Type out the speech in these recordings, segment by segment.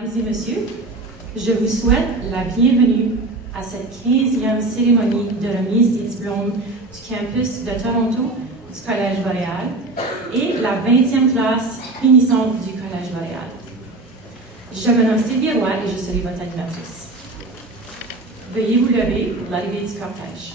Mesdames et messieurs, je vous souhaite la bienvenue à cette 15e cérémonie de remise des diplômes du campus de Toronto du Collège Boréal et la 20e classe finissante du Collège Boréal. Je me nomme Sylvie Roy et je serai votre animatrice. Veuillez vous lever pour l'arrivée du cortège.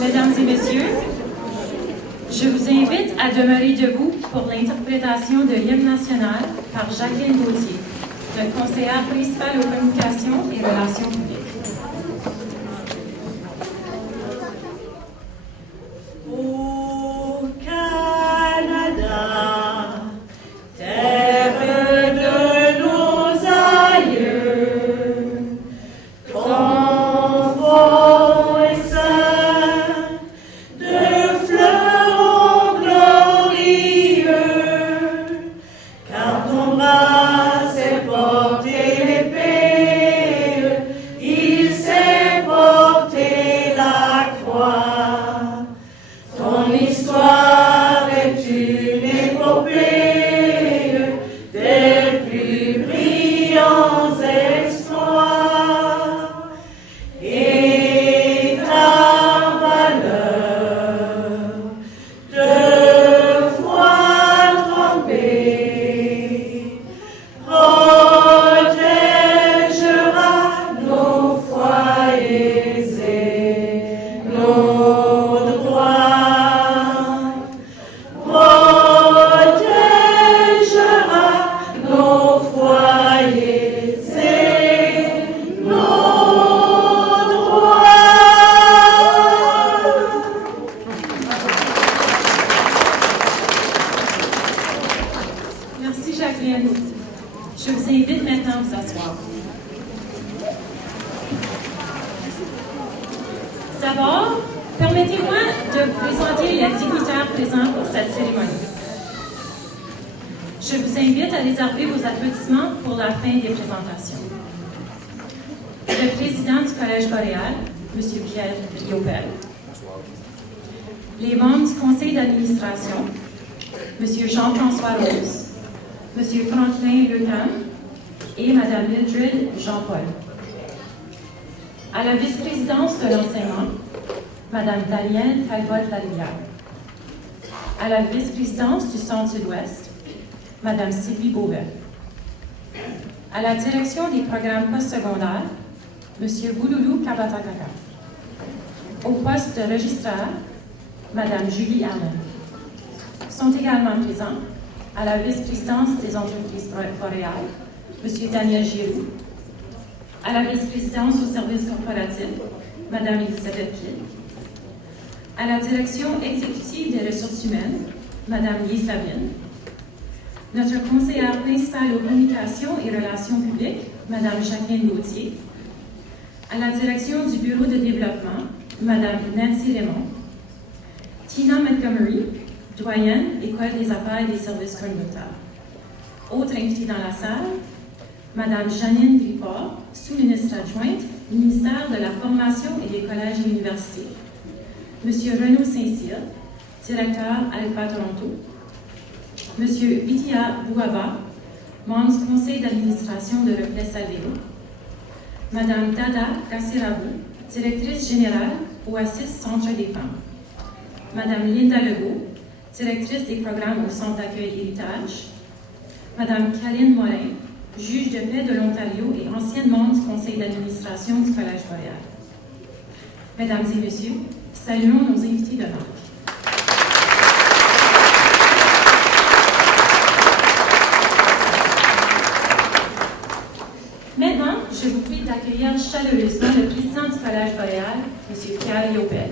Mesdames et messieurs, je vous invite à demeurer debout pour l'interprétation de l'hymne national par Jacqueline Gauthier, notre conseillère principale aux communications et relations publiques. Je vous invite maintenant à vous asseoir. D'abord, permettez-moi de vous présenter les dignitaires présents pour cette cérémonie. Je vous invite à réserver vos applaudissements pour la fin des présentations. Le président du Collège Boréal, M. Pierre Riopel. Les membres du conseil d'administration, M. Jean-François Rose, M. Franklin Lecam et Mme Mildred Jean-Paul. À la vice-présidence de l'enseignement, Mme Danielle Talbot-Larivière. À la vice-présidence du Centre Sud-Ouest, Mme Sylvie Beauvais. À la direction des programmes postsecondaires, M. Bouloulou Kabatakaka. Au poste de registraire, Mme Julie Allen. Sont également présents à la vice-présidence des entreprises boréales, M. Daniel Giroux. À la vice-présidence au service corporatif, Mme Elisabeth Pied. À la direction exécutive des ressources humaines, Mme Lise Lavigne. Notre conseillère principale aux communications et relations publiques, Mme Jacqueline Gauthier. À la direction du bureau de développement, Mme Nancy Raymond. Tina Montgomery, doyenne, École des affaires et des services communautaires. Autres invités dans la salle, Mme Janine Trifort, sous-ministre adjointe, ministère de la Formation et des collèges et universités. M. Renaud Saint-Cyr, directeur Alpha Toronto. M. Vitia Bouaba, membre du conseil d'administration de Reflet Salvéo. Mme Dada Kassirabou, directrice générale Oasis Centre des femmes. Mme Linda Legault, directrice des programmes au Centre d'accueil Héritage. Mme Karine Morin, juge de paix de l'Ontario et ancienne membre du conseil d'administration du Collège Boréal. Mesdames et messieurs, saluons nos invités de marque. Maintenant, je vous prie d'accueillir chaleureusement le président du Collège Boréal, M. Pierre Riopel.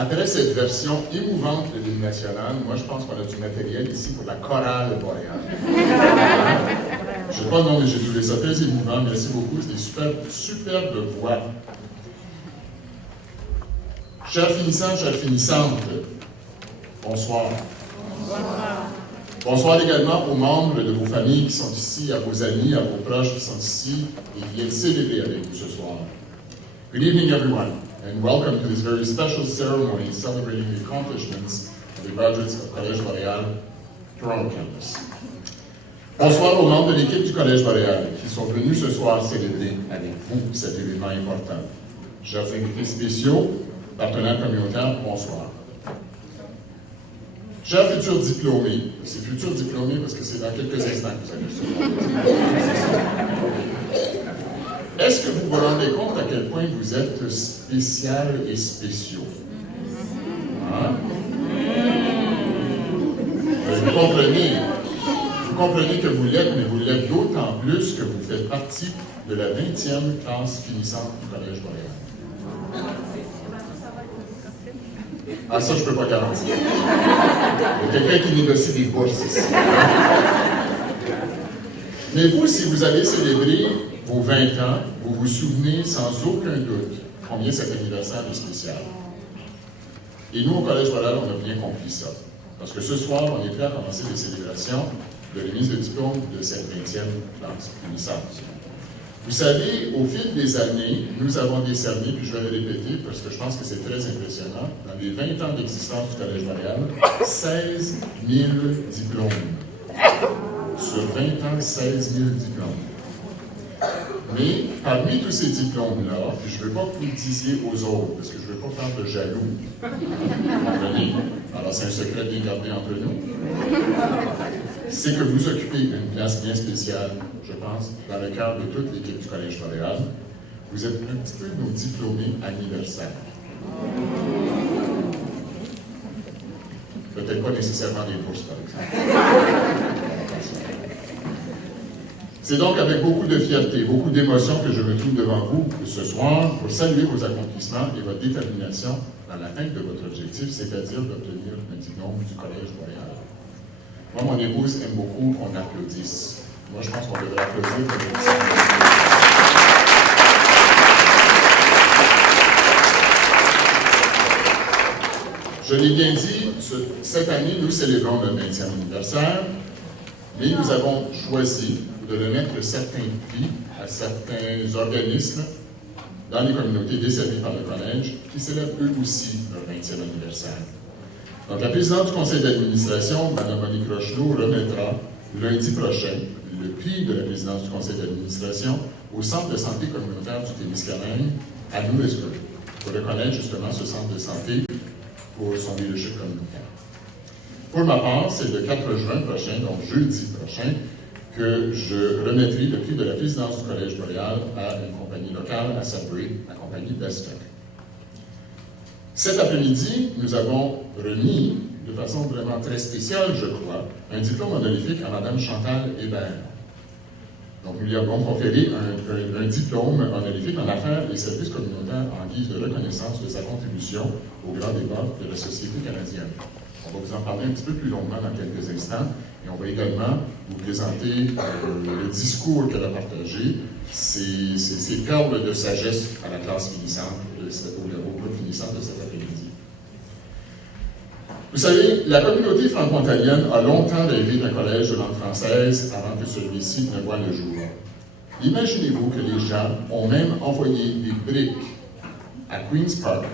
Après cette version émouvante de l'hymne national, moi je pense qu'on a du matériel ici pour la chorale boréale. Je ne sais pas non, mais j'ai trouvé ça très émouvant. Merci beaucoup, c'est des superbes voix. Chers finissants, chères finissantes, bonsoir. Bonsoir. Bonsoir également aux membres de vos familles qui sont ici, à vos amis, à vos proches qui sont ici et qui viennent célébrer avec vous ce soir. Good evening, everyone, and welcome to this very special ceremony celebrating the accomplishments of the graduates of Collège Boréal, Toronto campus. Bonsoir aux membres de l'équipe du Collège Boréal qui sont venus ce soir célébrer avec vous cet événement important. Chers invités spéciaux, partenaires communautaires, bonsoir. Chers futurs diplômés, c'est futurs diplômés parce que c'est dans quelques instants que vous allez recevoir. Est-ce que vous vous rendez compte à quel point vous êtes spécial et spéciaux? Hein? Vous comprenez que vous l'êtes, mais vous l'êtes d'autant plus que vous faites partie de la 20e classe finissante du Collège Boréal. Ah, ça, je ne peux pas garantir. Il y a quelqu'un qui négocie des bourses ici. Mais vous, si vous avez célébré vos 20 ans, vous vous souvenez sans aucun doute combien cet anniversaire est spécial. Et nous, au Collège Boréal, on a bien compris ça. Parce que ce soir, on est prêt à commencer les célébrations de remise de diplôme de cette 20e classe finissante. Vous savez, au fil des années, nous avons décerné, puis je vais le répéter parce que je pense que c'est très impressionnant, dans les 20 ans d'existence du Collège Boréal, 16 000 diplômes. Sur 20 ans, 16 000 diplômes. Mais parmi tous ces diplômes-là, puis je ne veux pas que vous le disiez aux autres, parce que je ne veux pas faire de jaloux. Vous comprenez? Alors c'est un secret bien gardé entre nous. C'est que vous occupez une place bien spéciale, je pense, dans le cœur de toute l'équipe du Collège Boréal. Vous êtes un petit peu nos diplômés anniversaires. Peut-être pas nécessairement des bourses, par exemple. C'est donc avec beaucoup de fierté, beaucoup d'émotion que je me trouve devant vous ce soir pour saluer vos accomplissements et votre détermination dans l'atteinte de votre objectif, c'est-à-dire d'obtenir un diplôme du Collège Boréal. Moi, mon épouse aime beaucoup qu'on applaudisse. Moi, je pense qu'on devrait applaudir pour les Je l'ai bien dit, cette année, nous célébrons notre 20e anniversaire, mais nous avons choisi de remettre certains prix à certains organismes dans les communautés desservies par le collège qui célèbrent eux aussi leur 20e anniversaire. Donc, la présidente du conseil d'administration, Mme Monique Rochelot, remettra lundi prochain le prix de la présidence du conseil d'administration au Centre de santé communautaire du Témiscamingue à Louisbourg pour reconnaître justement ce centre de santé pour son leadership communautaire. Pour ma part, c'est le 4 juin prochain, donc jeudi prochain, que je remettrai le prix de la présidence du Collège Boréal à une compagnie locale à Sudbury, la compagnie Bestock. Cet après-midi, nous avons remis, de façon vraiment très spéciale, je crois, un diplôme honorifique à Mme Chantal Hébert. Donc, nous lui avons conféré un diplôme honorifique en affaires et services communautaires en guise de reconnaissance de sa contribution au grand débat de la société canadienne. On va vous en parler un petit peu plus longuement dans quelques instants, et on va également vous présenter le discours qu'elle a partagé, ses perles de sagesse à la classe finissante, au groupe finissant de cet après-midi. Vous savez, la communauté franco-ontarienne a longtemps rêvé d'un collège de langue française avant que celui-ci ne voie le jour. Imaginez-vous que les gens ont même envoyé des briques à Queen's Park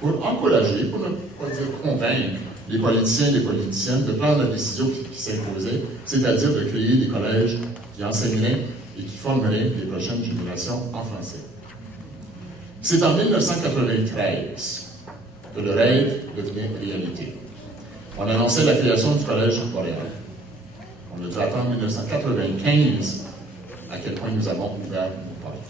pour encourager, pour ne pas dire convaincre, les politiciens et les politiciennes de prendre la décision qui s'imposait, c'est-à-dire de créer des collèges qui enseigneraient et qui formeraient les prochaines générations en français. C'est en 1993 que le rêve devenait réalité. On annonçait la création du Collège Boréal. On a dû attendre 1995 à quel point nous avons ouvert nos portes.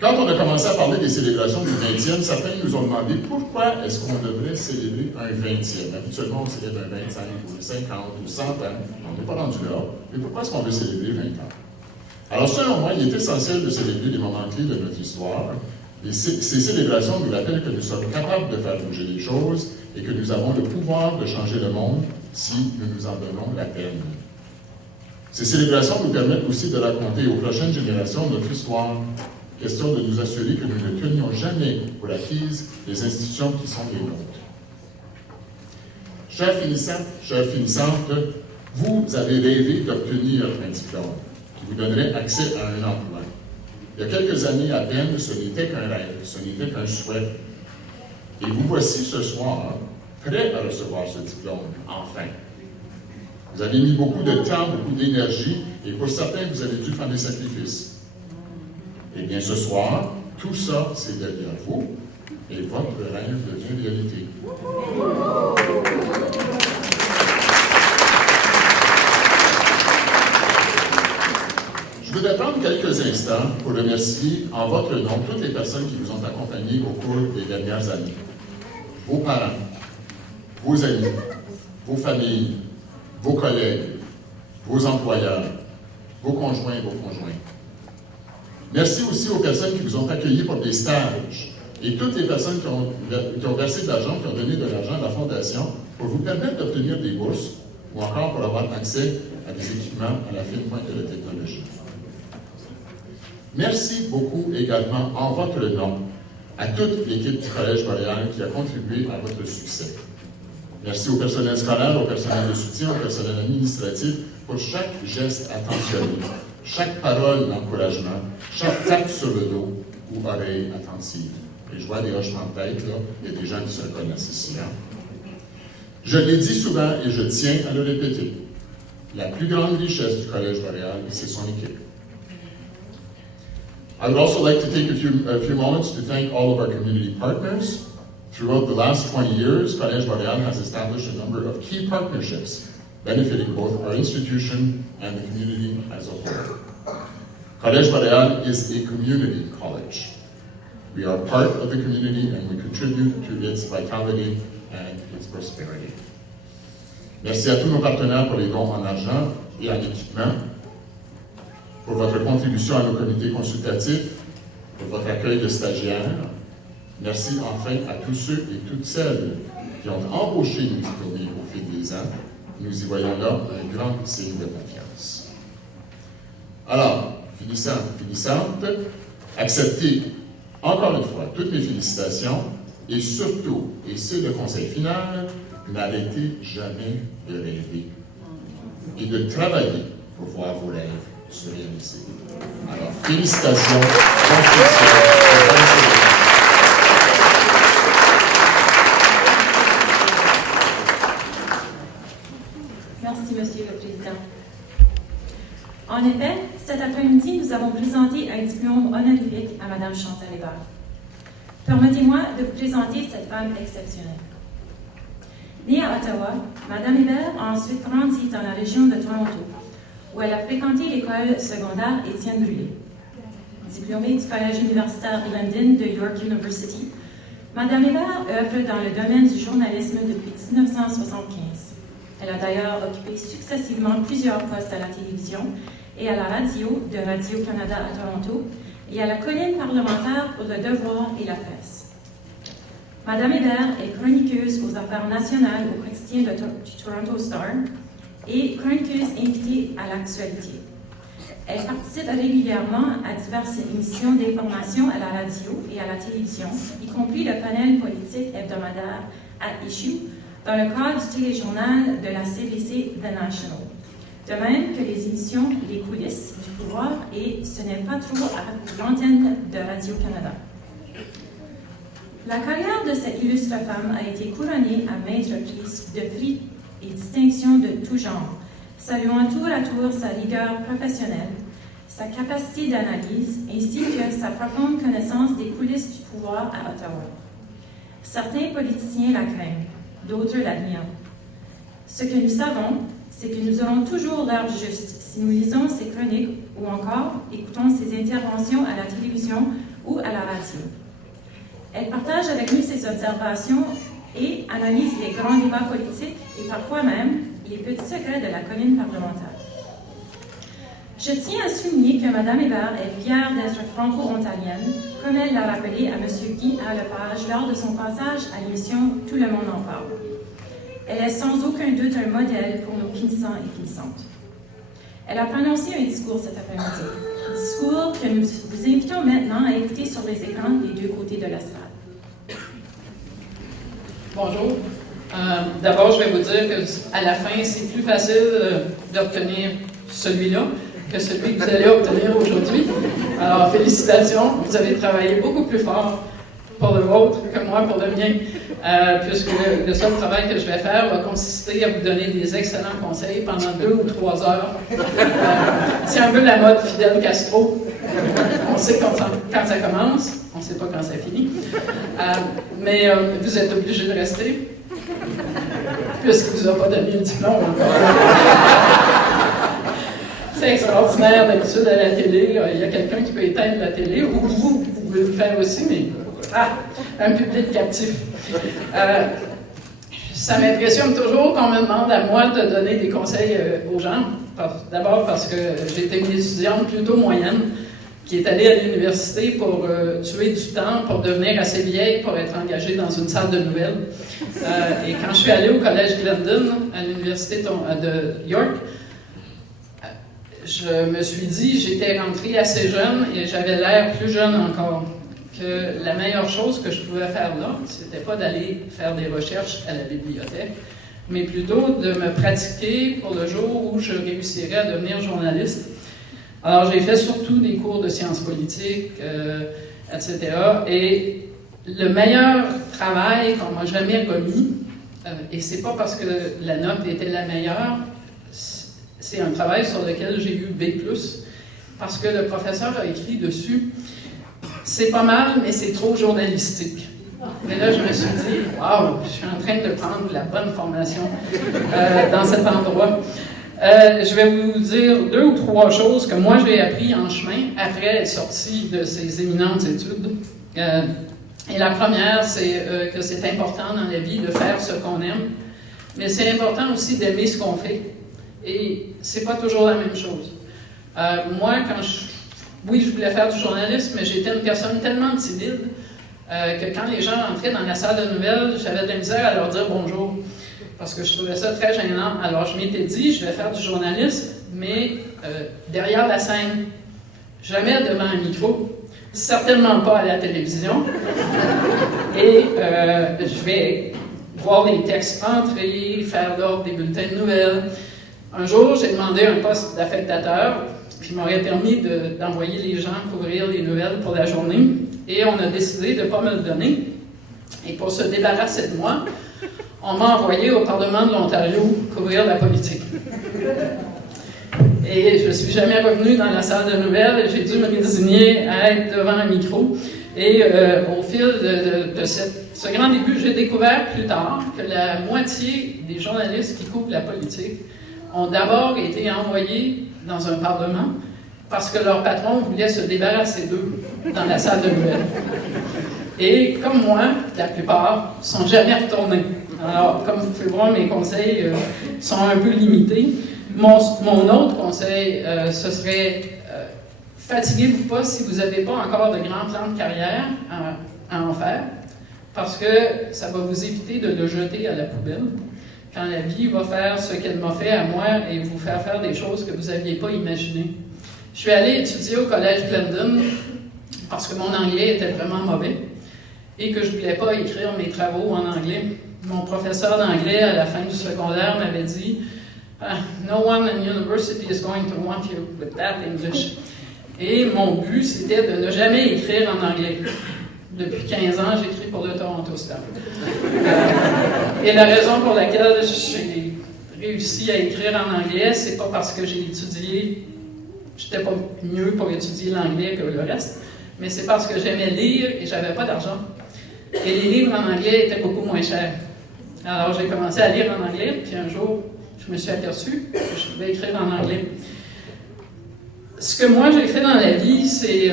Quand on a commencé à parler des célébrations du 20e, certains nous ont demandé pourquoi est-ce qu'on devrait célébrer un 20e. Habituellement, on célèbre un 25 ou 50 ou 100 ans. On n'est pas rendu là. Mais pourquoi est-ce qu'on veut célébrer 20 ans? Alors, selon moi, il est essentiel de célébrer les moments clés de notre histoire. Et ces célébrations nous rappellent que nous sommes capables de faire bouger les choses et que nous avons le pouvoir de changer le monde si nous nous en donnons la peine. Ces célébrations nous permettent aussi de raconter aux prochaines générations notre histoire, question de nous assurer que nous ne tenions jamais pour acquises les institutions qui sont les nôtres. Chers finissants, chères finissantes, vous avez rêvé d'obtenir un diplôme qui vous donnerait accès à un emploi. Il y a quelques années à peine, ce n'était qu'un rêve, ce n'était qu'un souhait. Et vous voici ce soir, prêts à recevoir ce diplôme, enfin. Vous avez mis beaucoup de temps, beaucoup d'énergie, et pour certains, vous avez dû faire des sacrifices. Eh bien, ce soir, tout ça, c'est derrière vous, et votre rêve devient réalité. Je voudrais prendre quelques instants pour remercier en votre nom toutes les personnes qui vous ont accompagnés au cours des dernières années. Vos parents, vos amis, vos familles, vos collègues, vos employeurs, vos conjoints et vos conjointes. Merci aussi aux personnes qui vous ont accueillis pour des stages et toutes les personnes qui ont versé de l'argent, qui ont donné de l'argent à la Fondation pour vous permettre d'obtenir des bourses ou encore pour avoir accès à des équipements à la fine pointe de la technologie. Merci beaucoup également en votre nom à toute l'équipe du Collège Boréal qui a contribué à votre succès. Merci au personnel scolaire, au personnel de soutien, au personnel administratif pour chaque geste attentionné, chaque parole d'encouragement, chaque tape sur le dos ou oreille attentive. Et je vois des hochements de tête, là, il y a des gens qui se reconnaissent ici. Hein? Je l'ai dit souvent et je tiens à le répéter. La plus grande richesse du Collège Boréal, c'est son équipe. I would also like to take a few moments to thank all of our community partners. Throughout the last 20 years, Collège Boréal has established a number of key partnerships benefiting both our institution and the community as a whole. Collège Boréal is a community college. We are part of the community and we contribute to its vitality and its prosperity. Merci à tous nos partenaires pour les dons en argent et en équipement, pour votre contribution à nos comités consultatifs, pour votre accueil de stagiaires. Merci enfin à tous ceux et toutes celles qui ont embauché nos diplômés au fil des ans. Nous y voyons là un grand signe de confiance. Alors, finissantes, acceptez encore une fois toutes mes félicitations et surtout, et c'est le conseil final, n'arrêtez jamais de rêver et de travailler pour voir vos rêves se réaliser. Alors, félicitations, bonne succès. Merci, Monsieur le Président. En effet, cet après-midi, nous avons présenté un diplôme honorifique à Mme Chantal Hébert. Permettez-moi de vous présenter cette femme exceptionnelle. Née à Ottawa, Mme Hébert a ensuite grandi dans la région de Toronto, où elle a fréquenté l'école secondaire Étienne Brûlé. Diplômée du Collège universitaire London de York University, Mme Hébert œuvre dans le domaine du journalisme depuis 1975. Elle a d'ailleurs occupé successivement plusieurs postes à la télévision et à la radio de Radio-Canada à Toronto et à la colline parlementaire pour le Devoir et la presse. Mme Hébert est chroniqueuse aux affaires nationales au quotidien du Toronto Star et chroniqueuse invitée à l'actualité. Elle participe régulièrement à diverses émissions d'information à la radio et à la télévision, y compris le panel politique hebdomadaire At Issue, dans le cadre du téléjournal de la CBC The National. De même que les émissions Les coulisses du pouvoir et Ce n'est pas trop à l'antenne de Radio-Canada. La carrière de cette illustre femme a été couronnée à maintes reprises de prix et distinctions de tout genre, saluant tour à tour sa rigueur professionnelle, sa capacité d'analyse ainsi que sa profonde connaissance des coulisses du pouvoir à Ottawa. Certains politiciens la craignent, d'autres l'admirent. Ce que nous savons, c'est que nous aurons toujours l'heure juste si nous lisons ses chroniques ou encore écoutons ses interventions à la télévision ou à la radio. Elle partage avec nous ses observations et analyse les grands débats politiques et parfois même les petits secrets de la colline parlementaire. Je tiens à souligner que Mme Hébert est fière d'être franco-ontarienne, comme elle l'a rappelé à M. Guy Lepage lors de son passage à l'émission Tout le monde en parle. Elle est sans aucun doute un modèle pour nos finissants et finissantes. Elle a prononcé un discours cet après-midi, un discours que nous vous invitons maintenant à écouter sur les écrans des deux côtés de l'estrade. Bonjour. D'abord, je vais vous dire qu'à la fin, c'est plus facile d'obtenir celui-là que celui que vous allez obtenir aujourd'hui. Alors, félicitations, vous avez travaillé beaucoup plus fort pour le vôtre que moi pour le mien, puisque le seul travail que je vais faire va consister à vous donner des excellents conseils pendant 2 ou 3 heures. C'est un peu la mode Fidel Castro. On sait quand ça commence, on ne sait pas quand ça finit. Mais vous êtes obligé de rester, puisqu'il ne vous a pas donné le diplôme encore. C'est extraordinaire, d'habitude à la télé, il y a quelqu'un qui peut éteindre la télé, ou vous pouvez le faire aussi, mais un public captif. Ça m'impressionne toujours qu'on me demande à moi de donner des conseils aux gens. D'abord parce que j'étais une étudiante plutôt moyenne qui est allée à l'université pour tuer du temps, pour devenir assez vieille, pour être engagée dans une salle de nouvelles. Et quand je suis allée au collège Glendon, à l'université de York, je me suis dit, j'étais rentrée assez jeune et j'avais l'air plus jeune encore, que la meilleure chose que je pouvais faire là, c'était pas d'aller faire des recherches à la bibliothèque, mais plutôt de me pratiquer pour le jour où je réussirais à devenir journaliste. Alors, j'ai fait surtout des cours de sciences politiques, etc. Et le meilleur travail qu'on m'a jamais remis, et c'est pas parce que la note était la meilleure, c'est un travail sur lequel j'ai eu B+, parce que le professeur a écrit dessus « C'est pas mal, mais c'est trop journalistique ». Et là, je me suis dit « Waouh, je suis en train de prendre la bonne formation dans cet endroit ». Je vais vous dire 2 ou 3 choses que moi j'ai appris en chemin après être sortie de ces éminentes études. Et la première, c'est que c'est important dans la vie de faire ce qu'on aime, mais c'est important aussi d'aimer ce qu'on fait. Et c'est pas toujours la même chose. Moi, oui, je voulais faire du journalisme, mais j'étais une personne tellement timide que quand les gens entraient dans la salle de nouvelles, j'avais de la misère à leur dire bonjour. parce que je trouvais ça très gênant. Alors, je m'étais dit, je vais faire du journalisme, mais derrière la scène, jamais devant un micro, certainement pas à la télévision. Et je vais voir les textes entrer, faire l'ordre des bulletins de nouvelles. Un jour, j'ai demandé un poste d'affectateur qui m'aurait permis d'envoyer les gens couvrir les nouvelles pour la journée. Et on a décidé de ne pas me le donner. Et pour se débarrasser de moi, on m'a envoyé au Parlement de l'Ontario couvrir la politique. Et je ne suis jamais revenue dans la salle de nouvelles et j'ai dû me résigner à être devant un micro. Et au fil de ce grand début, j'ai découvert plus tard que la moitié des journalistes qui couvrent la politique ont d'abord été envoyés dans un parlement parce que leur patron voulait se débarrasser d'eux dans la salle de nouvelles. Et comme moi, la plupart ne sont jamais retournés. Alors, comme vous pouvez voir, mes conseils sont un peu limités. Mon autre conseil, ce serait fatiguez-vous pas si vous n'avez pas encore de grands plans de carrière à en faire, parce que ça va vous éviter de le jeter à la poubelle quand la vie va faire ce qu'elle m'a fait à moi et vous faire des choses que vous n'aviez pas imaginées. Je suis allée étudier au collège Glendon parce que mon anglais était vraiment mauvais et que je ne voulais pas écrire mes travaux en anglais. Mon professeur d'anglais à la fin du secondaire m'avait dit « No one in university is going to want you with that English ». Et mon but, c'était de ne jamais écrire en anglais. Depuis 15 ans, j'écris pour le Toronto Star. Et la raison pour laquelle j'ai réussi à écrire en anglais, c'est pas parce que j'ai étudié, j'étais pas mieux pour étudier l'anglais que le reste, mais c'est parce que j'aimais lire et j'avais pas d'argent. Et les livres en anglais étaient beaucoup moins chers. Alors j'ai commencé à lire en anglais, puis un jour, je me suis aperçue que je pouvais écrire en anglais. Ce que moi j'ai fait dans la vie, c'est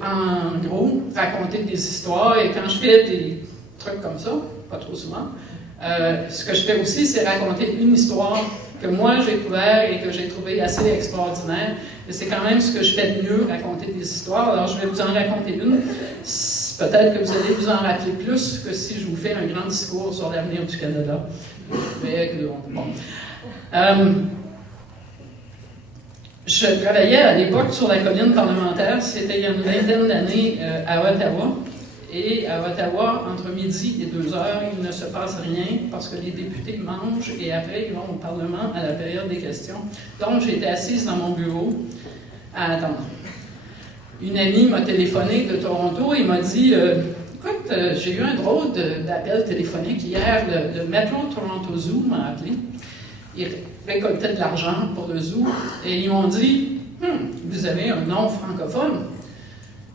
en gros raconter des histoires, et quand je fais des trucs comme ça, pas trop souvent, ce que je fais aussi, c'est raconter une histoire que moi j'ai couvert et que j'ai trouvé assez extraordinaire. Et c'est quand même ce que je fais de mieux, raconter des histoires. Alors je vais vous en raconter une. Peut-être que vous allez vous en rappeler plus que si je vous fais un grand discours sur l'avenir du Canada. Mais bon. Je travaillais à l'époque sur la colline parlementaire, c'était il y a une vingtaine d'années à Ottawa. Et à Ottawa, entre midi et 2 heures, il ne se passe rien parce que les députés mangent et après ils vont au Parlement à la période des questions. Donc j'étais assise dans mon bureau à attendre. Une amie m'a téléphoné de Toronto et m'a dit écoute, j'ai eu un drôle d'appel téléphonique hier, le Metro Toronto Zoo m'a appelé. Ils récoltaient de l'argent pour le zoo et ils m'ont dit vous avez un nom francophone.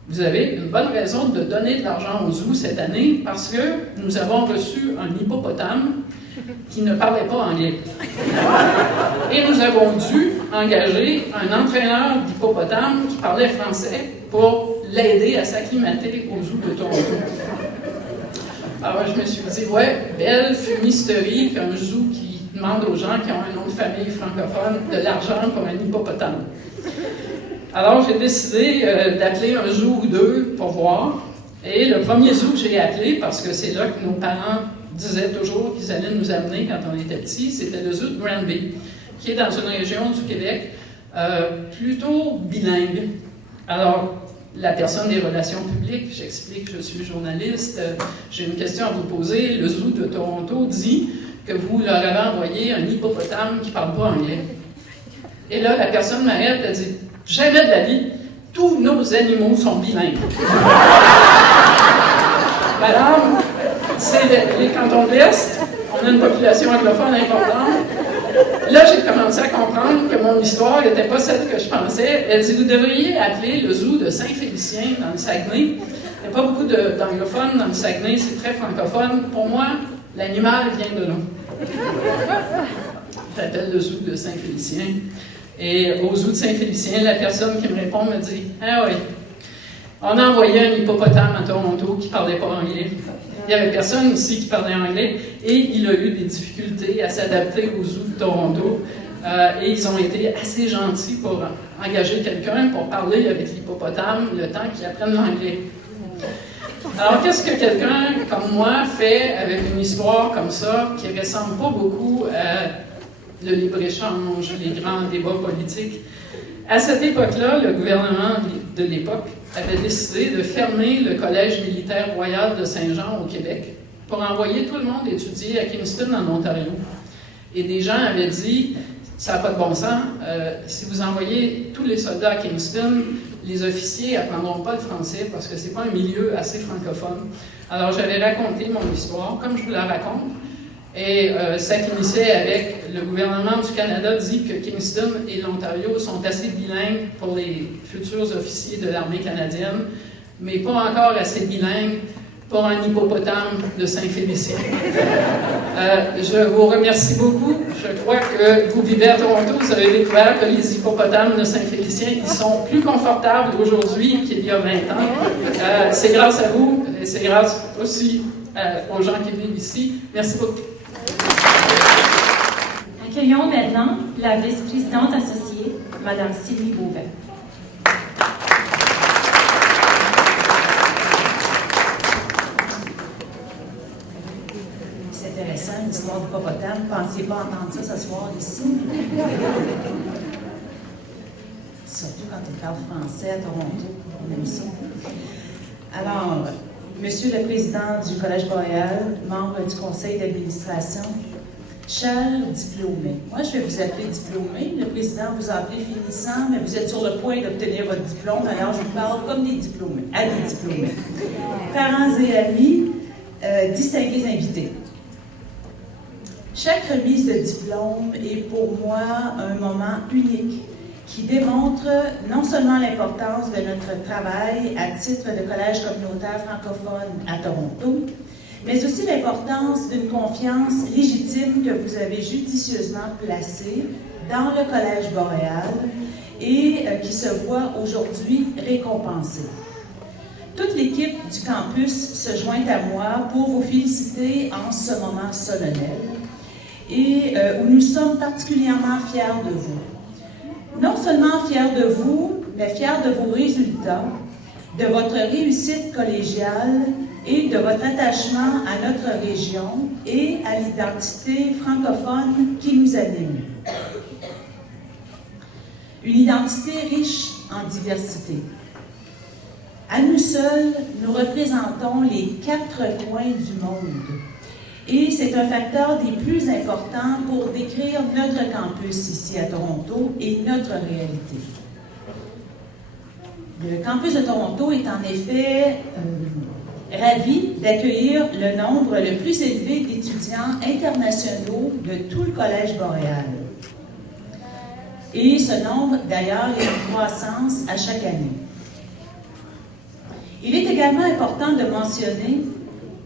Vous avez une bonne raison de donner de l'argent au zoo cette année parce que nous avons reçu un hippopotame qui ne parlait pas anglais. Et nous avons dû engager un entraîneur d'hippopotame qui parlait français pour l'aider à s'acclimater au zoo de Toronto. Alors je me suis dit, ouais, belle fumisterie qu'un zoo qui demande aux gens qui ont un nom de famille francophone de l'argent pour un hippopotame. Alors, j'ai décidé d'appeler un zoo ou deux pour voir. Et le premier zoo que j'ai appelé, parce que c'est là que nos parents disaient toujours qu'ils allaient nous amener quand on était petits, c'était le zoo de Granby, qui est dans une région du Québec plutôt bilingue. Alors, la personne des relations publiques, j'explique que je suis journaliste, j'ai une question à vous poser. Le zoo de Toronto dit que vous leur avez envoyé un hippopotame qui ne parle pas anglais. Et là, la personne m'arrête et dit « Jamais de la vie, tous nos animaux sont bilingues. » Madame, c'est les cantons de l'Est, on a une population anglophone importante. Là, j'ai commencé à comprendre que mon histoire n'était pas celle que je pensais. Elle dit « Vous devriez appeler le zoo de Saint-Félicien dans le Saguenay. Il n'y a pas beaucoup d'anglophones dans le Saguenay, c'est très francophone. Pour moi, l'animal vient de nous. » J'appelle le zoo de Saint-Félicien. Et au zoo de Saint-Félicien, la personne qui me répond me dit « Ah oui, on a envoyé un hippopotame à Toronto qui ne parlait pas anglais. Il n'y avait personne ici qui parlait anglais et il a eu des difficultés à s'adapter au zoo de Toronto. Et ils ont été assez gentils pour engager quelqu'un pour parler avec l'hippopotame le temps qu'il apprenne l'anglais. » Alors, qu'est-ce que quelqu'un comme moi fait avec une histoire comme ça, qui ressemble pas beaucoup à le libre-échange, les grands débats politiques? À cette époque-là, le gouvernement de l'époque avait décidé de fermer le Collège militaire royal de Saint-Jean au Québec pour envoyer tout le monde étudier à Kingston, en Ontario. Et des gens avaient dit, ça n'a pas de bon sens, si vous envoyez tous les soldats à Kingston, les officiers n'apprendront pas le français parce que ce n'est pas un milieu assez francophone. Alors j'avais raconté mon histoire, comme je vous la raconte, et ça finissait avec le gouvernement du Canada dit que Kingston et l'Ontario sont assez bilingues pour les futurs officiers de l'armée canadienne, mais pas encore assez bilingues pour un hippopotame de Saint-Félicien. Je vous remercie beaucoup. Je crois que vous vivez à Toronto, vous avez découvert que les hippopotames de Saint-Félicien, ils sont plus confortables aujourd'hui qu'il y a 20 ans. C'est grâce à vous et c'est grâce aussi aux gens qui vivent ici. Merci beaucoup. Accueillons maintenant la vice-présidente associée, Mme Sylvie Beauvais. C'est intéressant, l'histoire du hippopotame. Vous ne pensiez pas entendre ça ce soir ici? Surtout quand on parle français à Toronto, on aime ça. Alors, Monsieur le Président du Collège Boréal, membre du Conseil d'administration, chers diplômés, moi je vais vous appeler diplômés, le Président vous a appelé finissant, mais vous êtes sur le point d'obtenir votre diplôme, alors je vous parle comme des diplômés, à des diplômés. Parents et amis, distingués invités. Chaque remise de diplôme est pour moi un moment unique qui démontre non seulement l'importance de notre travail à titre de collège communautaire francophone à Toronto, mais aussi l'importance d'une confiance légitime que vous avez judicieusement placée dans le Collège Boréal et qui se voit aujourd'hui récompensée. Toute l'équipe du campus se joint à moi pour vous féliciter en ce moment solennel et où nous sommes particulièrement fiers de vous. Non seulement fiers de vous, mais fiers de vos résultats, de votre réussite collégiale et de votre attachement à notre région et à l'identité francophone qui nous anime. Une identité riche en diversité. À nous seuls, nous représentons les 4 coins du monde. Et c'est un facteur des plus importants pour décrire notre campus ici à Toronto et notre réalité. Le campus de Toronto est en effet ravi d'accueillir le nombre le plus élevé d'étudiants internationaux de tout le Collège Boréal. Et ce nombre, d'ailleurs, est en croissance à chaque année. Il est également important de mentionner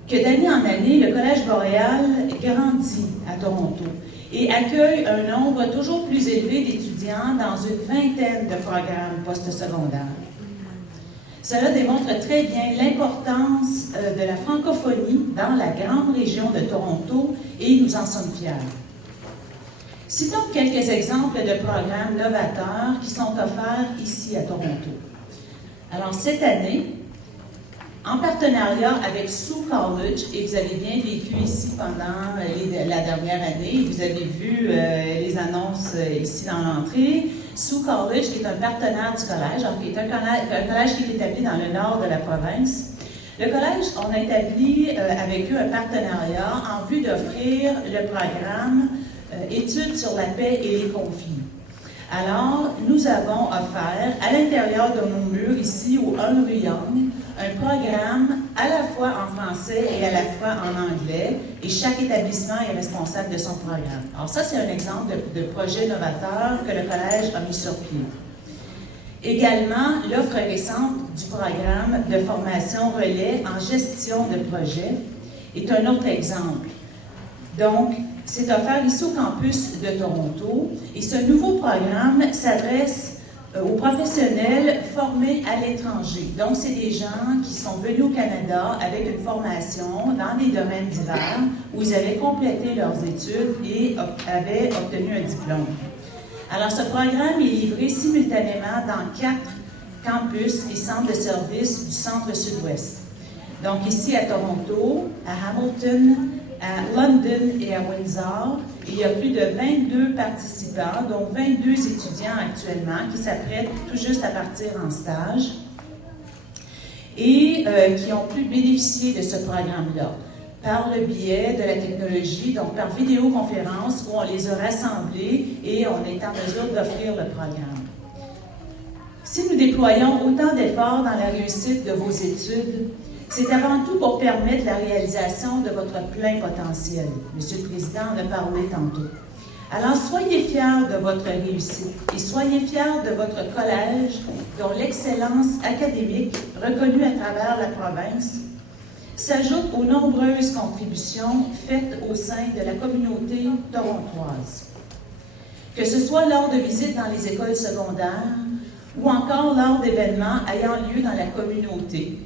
que d'année en année, le Collège Boréal grandit à Toronto et accueille un nombre toujours plus élevé d'étudiants dans une vingtaine de programmes postsecondaires. Cela démontre très bien l'importance de la francophonie dans la grande région de Toronto et nous en sommes fiers. Citons quelques exemples de programmes novateurs qui sont offerts ici à Toronto. Alors cette année, en partenariat avec Sault College, et vous avez bien vécu ici pendant la dernière année, vous avez vu les annonces ici dans l'entrée, Sault College, qui est un partenaire du collège, alors qui est un collège qui est établi dans le nord de la province. Le collège, on a établi avec eux un partenariat en vue d'offrir le programme Études sur la paix et les conflits. Alors, nous avons offert à l'intérieur de nos murs ici au 1 rue Yonge un programme à la fois en français et à la fois en anglais, et chaque établissement est responsable de son programme. Alors ça, c'est un exemple de projet novateur que le collège a mis sur pied. Également, l'offre récente du programme de formation relais en gestion de projet est un autre exemple. Donc, c'est offert ici au campus de Toronto, et ce nouveau programme s'adresse aux professionnels formés à l'étranger. Donc, c'est des gens qui sont venus au Canada avec une formation dans des domaines divers où ils avaient complété leurs études et avaient obtenu un diplôme. Alors, ce programme est livré simultanément dans 4 campus et centres de services du centre-sud-ouest. Donc ici à Toronto, à Hamilton, à London et à Windsor, il y a plus de 22 participants, dont 22 étudiants actuellement qui s'apprêtent tout juste à partir en stage et qui ont pu bénéficier de ce programme-là par le biais de la technologie, donc par vidéoconférence où on les a rassemblés et on est en mesure d'offrir le programme. Si nous déployons autant d'efforts dans la réussite de vos études, c'est avant tout pour permettre la réalisation de votre plein potentiel. Monsieur le Président en a parlé tantôt. Alors, soyez fiers de votre réussite et soyez fiers de votre collège dont l'excellence académique, reconnue à travers la province, s'ajoute aux nombreuses contributions faites au sein de la communauté torontoise. Que ce soit lors de visites dans les écoles secondaires ou encore lors d'événements ayant lieu dans la communauté,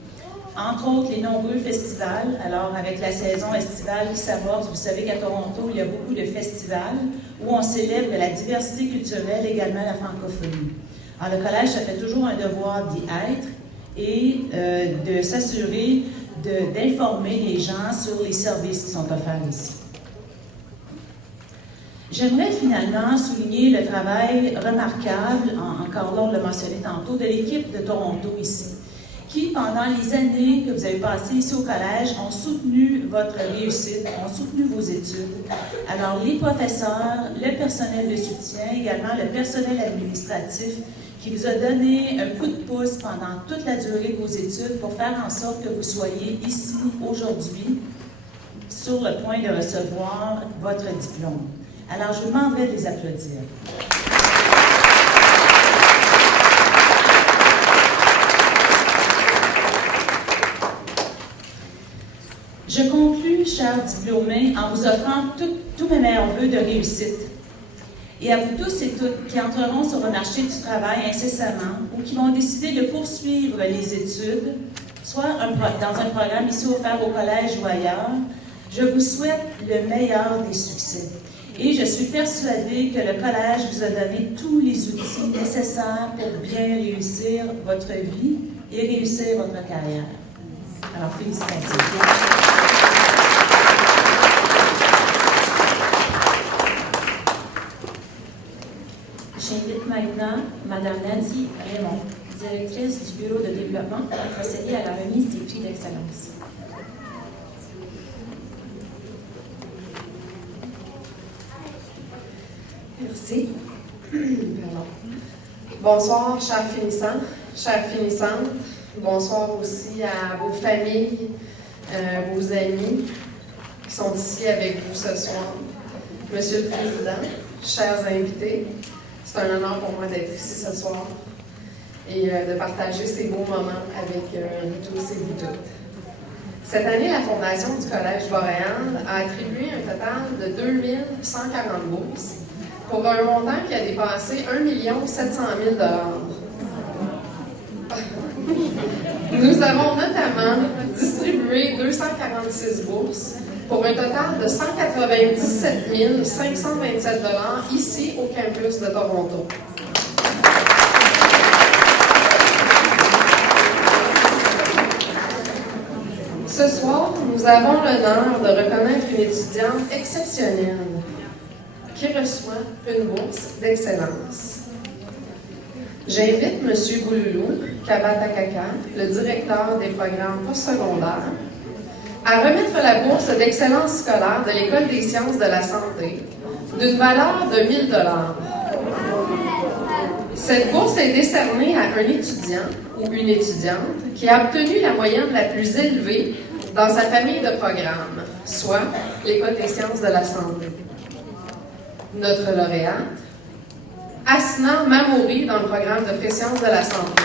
entre autres les nombreux festivals. Alors, avec la saison estivale qui s'amorce, vous savez qu'à Toronto, il y a beaucoup de festivals où on célèbre la diversité culturelle, également la francophonie. Alors, le collège, ça fait toujours un devoir d'y être et de s'assurer d'informer les gens sur les services qui sont offerts ici. J'aimerais finalement souligner le travail remarquable, encore là on l'a mentionné tantôt, de l'équipe de Toronto ici, qui, pendant les années que vous avez passées ici au collège, ont soutenu votre réussite, ont soutenu vos études. Alors, les professeurs, le personnel de soutien, également le personnel administratif, qui vous a donné un coup de pouce pendant toute la durée de vos études pour faire en sorte que vous soyez ici aujourd'hui sur le point de recevoir votre diplôme. Alors, je vous demanderai de les applaudir. Je conclus, chers diplômés, en vous offrant tous mes meilleurs vœux de réussite. Et à vous tous et toutes qui entreront sur le marché du travail incessamment ou qui vont décider de poursuivre les études, soit dans un programme ici offert au collège ou ailleurs, je vous souhaite le meilleur des succès. Et je suis persuadée que le collège vous a donné tous les outils nécessaires pour bien réussir votre vie et réussir votre carrière. Alors, félicitations. J'invite maintenant Mme Nancy Raymond, directrice du Bureau de développement, à procéder à la remise des prix d'excellence. Merci. Bonsoir, chers finissants, chères finissantes. Bonsoir aussi à vos familles, vos amis qui sont ici avec vous ce soir. Monsieur le Président, chers invités, c'est un honneur pour moi d'être ici ce soir et de partager ces beaux moments avec vous tous et vous toutes. Cette année, la Fondation du Collège Boréal a attribué un total de 2140 bourses pour un montant qui a dépassé 1 700 000 $. Nous avons notamment distribué 246 bourses pour un total de 197 527 $ ici au campus de Toronto. Ce soir, nous avons l'honneur de reconnaître une étudiante exceptionnelle qui reçoit une bourse d'excellence. J'invite M. Bouloulou Kabatakaka, le directeur des programmes postsecondaires, à remettre la bourse d'excellence scolaire de l'École des sciences de la santé d'une valeur de 1 000 $. Cette bourse est décernée à un étudiant ou une étudiante qui a obtenu la moyenne la plus élevée dans sa famille de programmes, soit l'École des sciences de la santé. Notre lauréate, Asna Mamouri dans le programme de préscience de la santé.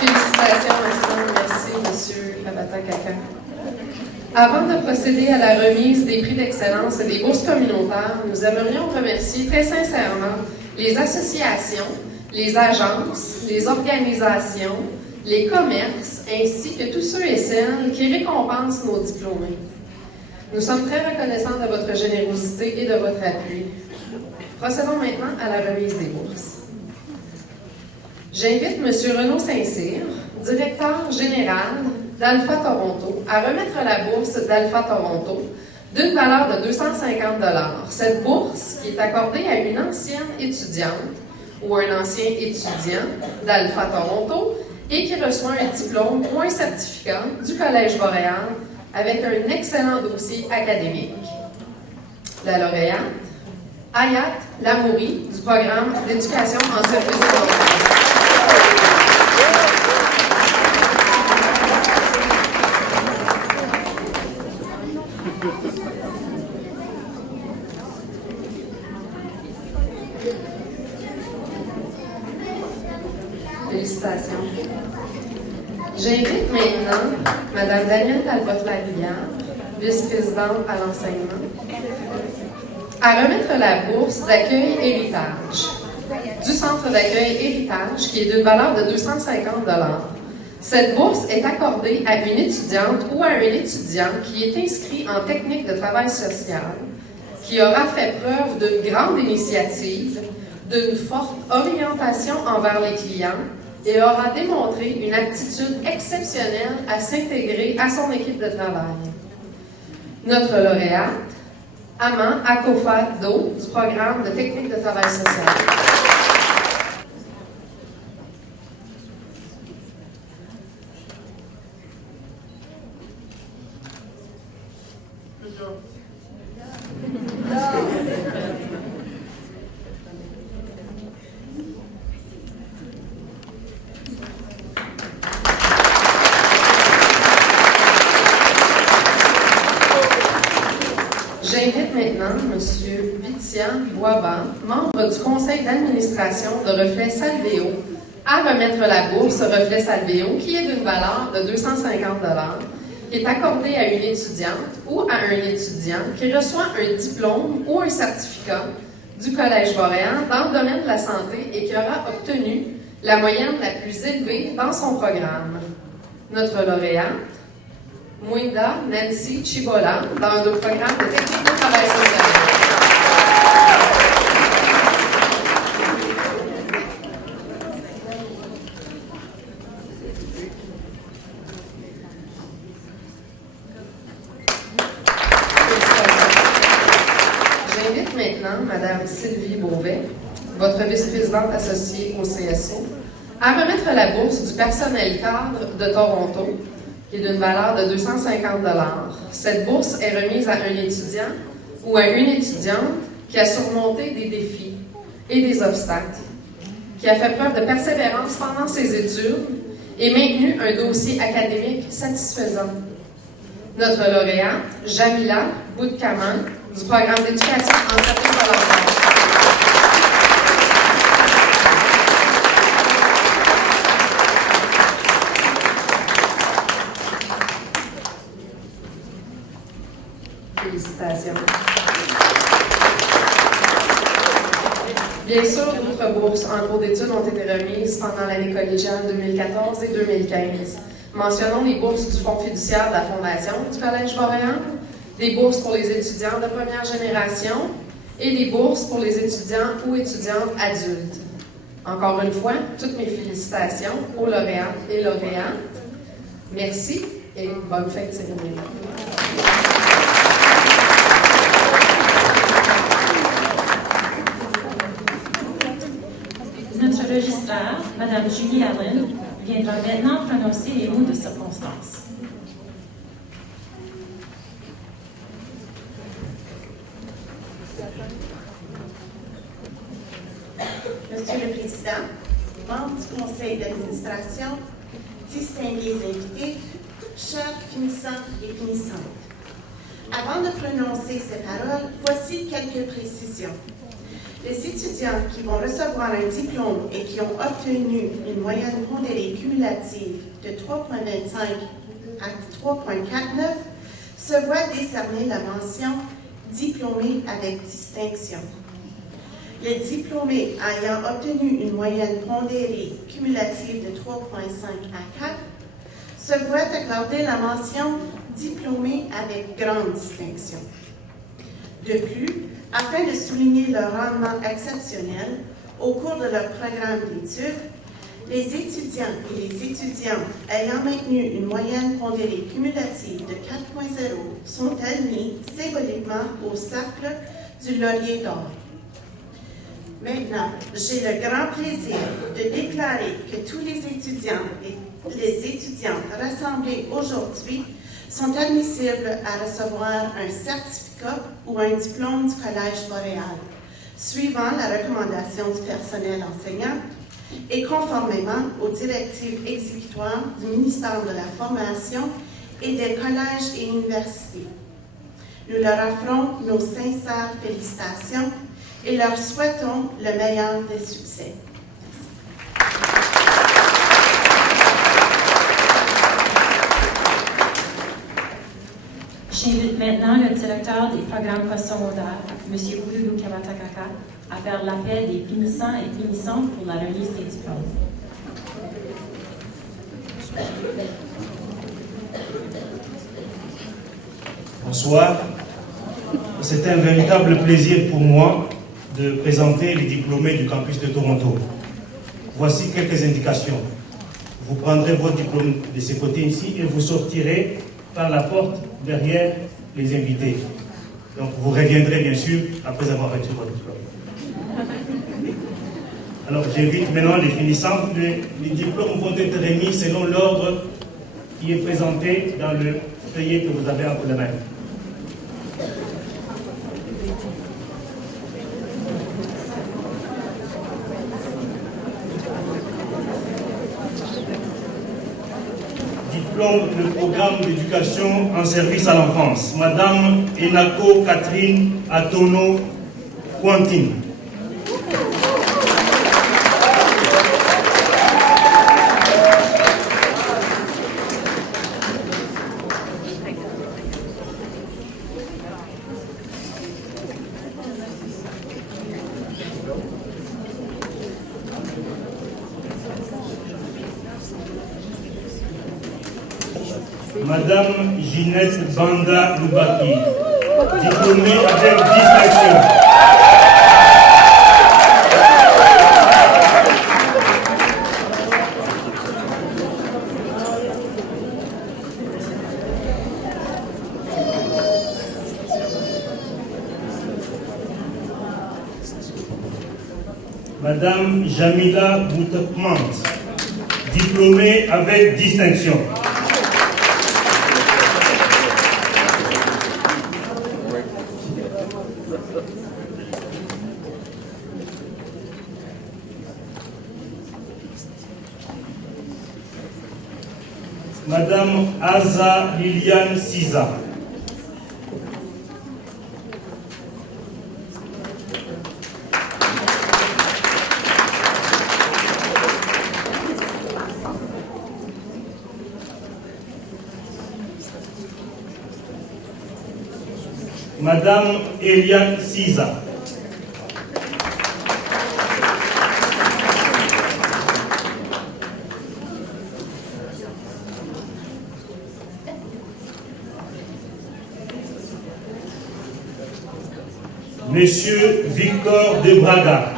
Félicitations, Asna. Merci, Monsieur Kabatakaka. Avant de procéder à la remise des prix d'excellence et des bourses communautaires, nous aimerions remercier très sincèrement les associations, les agences, les organisations, les commerces, ainsi que tous ceux et celles qui récompensent nos diplômés. Nous sommes très reconnaissants de votre générosité et de votre appui. Procédons maintenant à la remise des bourses. J'invite M. Renaud Saint-Cyr, directeur général d'Alpha Toronto, à remettre la bourse d'Alpha Toronto d'une valeur de 250 $. Cette bourse, qui est accordée à une ancienne étudiante ou un ancien étudiant d'Alpha Toronto et qui reçoit un diplôme ou un certificat du Collège Boréal avec un excellent dossier académique. La lauréate, Ayat Lamouri, du programme d'éducation en service volontaire. Félicitations. J'invite maintenant Mme Danielle Talbot-Larivière, vice-présidente à l'enseignement, à remettre la bourse d'accueil héritage du Centre d'accueil héritage, qui est d'une valeur de 250 $. Cette bourse est accordée à une étudiante ou à un étudiant qui est inscrit en technique de travail social, qui aura fait preuve d'une grande initiative, d'une forte orientation envers les clients et aura démontré une aptitude exceptionnelle à s'intégrer à son équipe de travail. Notre lauréate, Aman Akofado, du programme de technique de travail social. J'invite maintenant M. Vitian Boisban, membre du conseil d'administration de Reflet Salvéo, à remettre la bourse Reflet Salvéo, qui est d'une valeur de 250 $, qui est accordée à une étudiante ou à un étudiant qui reçoit un diplôme ou un certificat du Collège Boréal dans le domaine de la santé et qui aura obtenu la moyenne la plus élevée dans son programme. Notre lauréate, Mouinda Nancy Chibola, dans le programme de technique de travail social. J'invite maintenant Mme Sylvie Beauvais, votre vice-présidente associée au CSO, à remettre la bourse du personnel cadre de Toronto, qui est d'une valeur de 250 $. Cette bourse est remise à un étudiant ou à une étudiante qui a surmonté des défis et des obstacles, qui a fait preuve de persévérance pendant ses études et maintenu un dossier académique satisfaisant. Notre lauréate, Jamila Boudkaman, du programme d'éducation en service volontaire. Félicitations. Bien sûr, d'autres bourses en cours d'études ont été remises pendant l'année collégiale 2014 et 2015. Mentionnons les bourses du Fonds fiduciaire de la Fondation du Collège Boréal, des bourses pour les étudiants de première génération et des bourses pour les étudiants ou étudiantes adultes. Encore une fois, toutes mes félicitations aux lauréates et lauréats. Merci et bonne fête de cérémonie. Notre registraire, Mme Julie Allen, viendra maintenant prononcer les mots de circonstance. Monsieur le Président, membres du Conseil d'administration, distingués invités, chers finissants et finissantes. Avant de prononcer ces paroles, voici quelques précisions. Les étudiants qui vont recevoir un diplôme et qui ont obtenu une moyenne pondérée cumulative de 3,25 à 3,49 se voient décerner la mention « diplômé avec distinction ». Les diplômés ayant obtenu une moyenne pondérée cumulative de 3,5 à 4 se voient accorder la mention « diplômé avec grande distinction ». De plus, afin de souligner leur rendement exceptionnel au cours de leur programme d'études, les étudiants et les étudiantes ayant maintenu une moyenne pondérée cumulative de 4,0 sont admis symboliquement au cercle du Laurier d'Or. Maintenant, j'ai le grand plaisir de déclarer que tous les étudiants et les étudiantes rassemblés aujourd'hui sont admissibles à recevoir un certificat ou un diplôme du Collège Boréal, suivant la recommandation du personnel enseignant et conformément aux directives exécutoires du ministère de la Formation et des collèges et universités. Nous leur offrons nos sincères félicitations et leur souhaitons le meilleur des succès. J'invite maintenant le directeur des programmes postsecondaires, M. Oululu Kamatakaka, à faire l'appel des finissants et finissantes pour la remise des diplômes. Bonsoir. C'est un véritable plaisir pour moi de présenter les diplômés du campus de Toronto. Voici quelques indications. Vous prendrez votre diplôme de ce côté ici et vous sortirez par la porte derrière les invités. Donc vous reviendrez bien sûr après avoir reçu votre diplôme. Alors j'invite maintenant les finissants. Les diplômes vont être remis selon l'ordre qui est présenté dans le feuillet que vous avez entre les mains. Diplôme le programme d'éducation en service à l'enfance. Madame Enako Catherine Atono Quantine. Madame Ginette Banda Loubaki, diplômée avec distinction. Madame Jamila Boutakmant, diplômée avec distinction. Madame Aza Liliane Siza. Madame Eliane Siza. Monsieur Victor de Braga.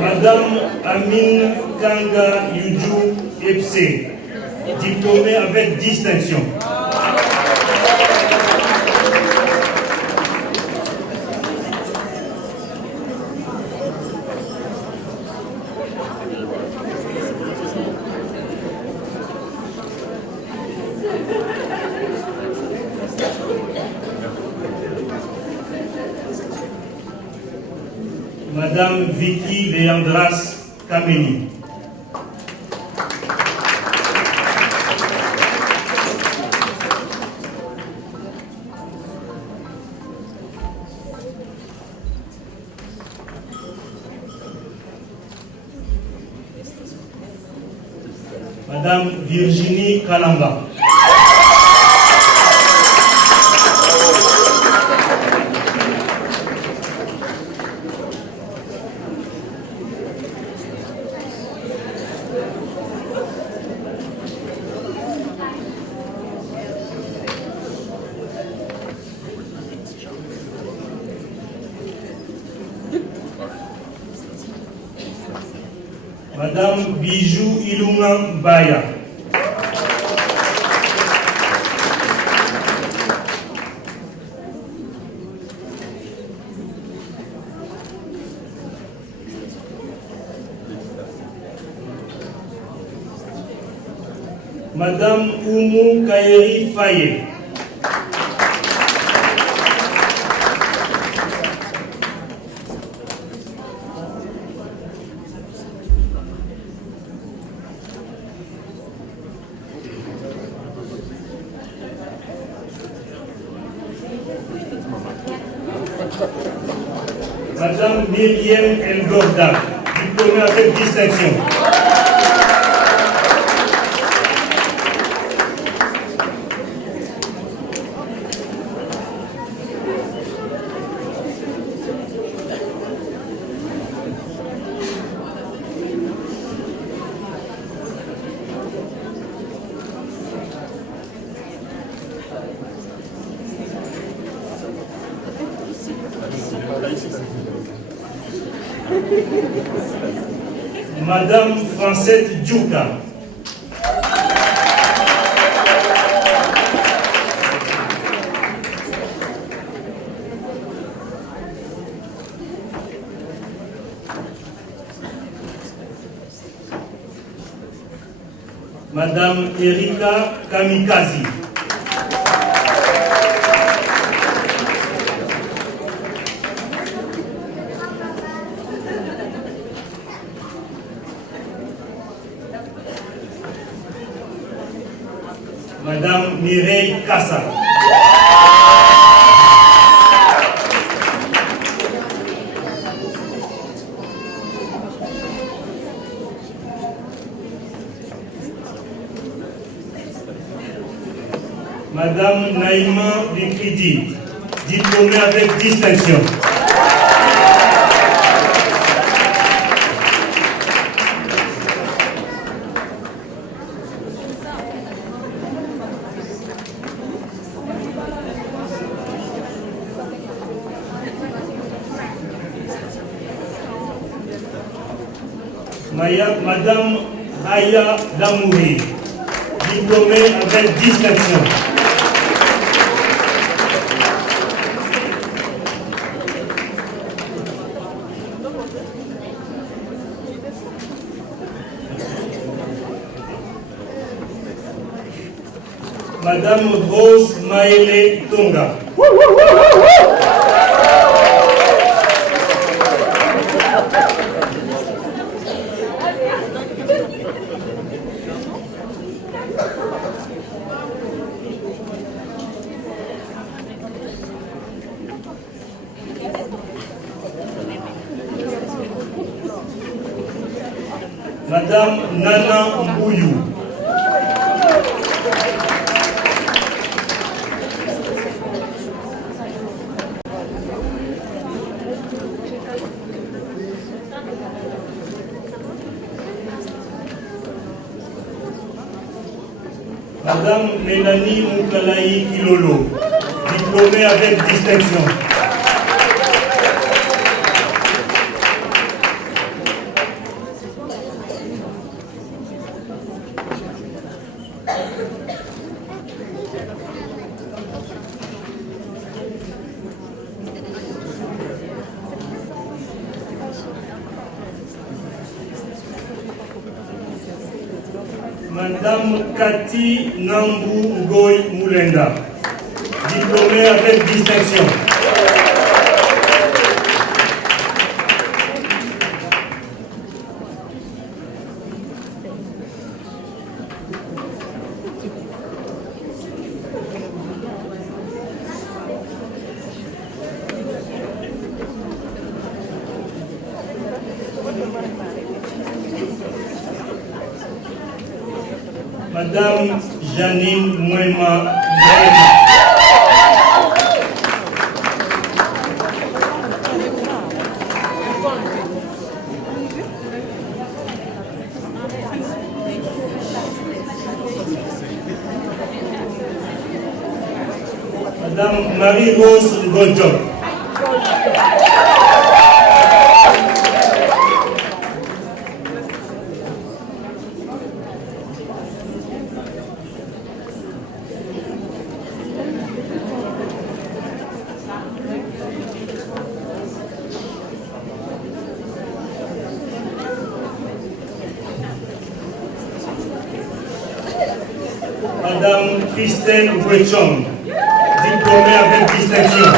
Madame Amine Kanga Yudjou Epse, diplômée avec distinction. Madame Vicky Leandras Kameni. Madame Virginie Kalamba. Madame Bijou Ilunga Baya. Madame Oumou Kairi Faye. Madame Myriam El Gorda, diplômée avec distinction. Madame Francette Djouka. Madame Erika Kamikazi. Madame Mireille Kassa. Madame Naïma Bikridi, diplômée avec distinction. Madame Aya Damouri, diplômée avec distinction. Madame Rose Maëlé Tonga. Madame Nana Mbouyou. Madame Mélanie Moukalaï Kilolo, diplômée avec distinction. Madame Cathy Nambou Ngoy Moulenda, diplômée avec distinction. Madame Janine Mwema. Madame Marie-Rose Godjob. Madame Christelle Bouechong, diplômée avec distinction.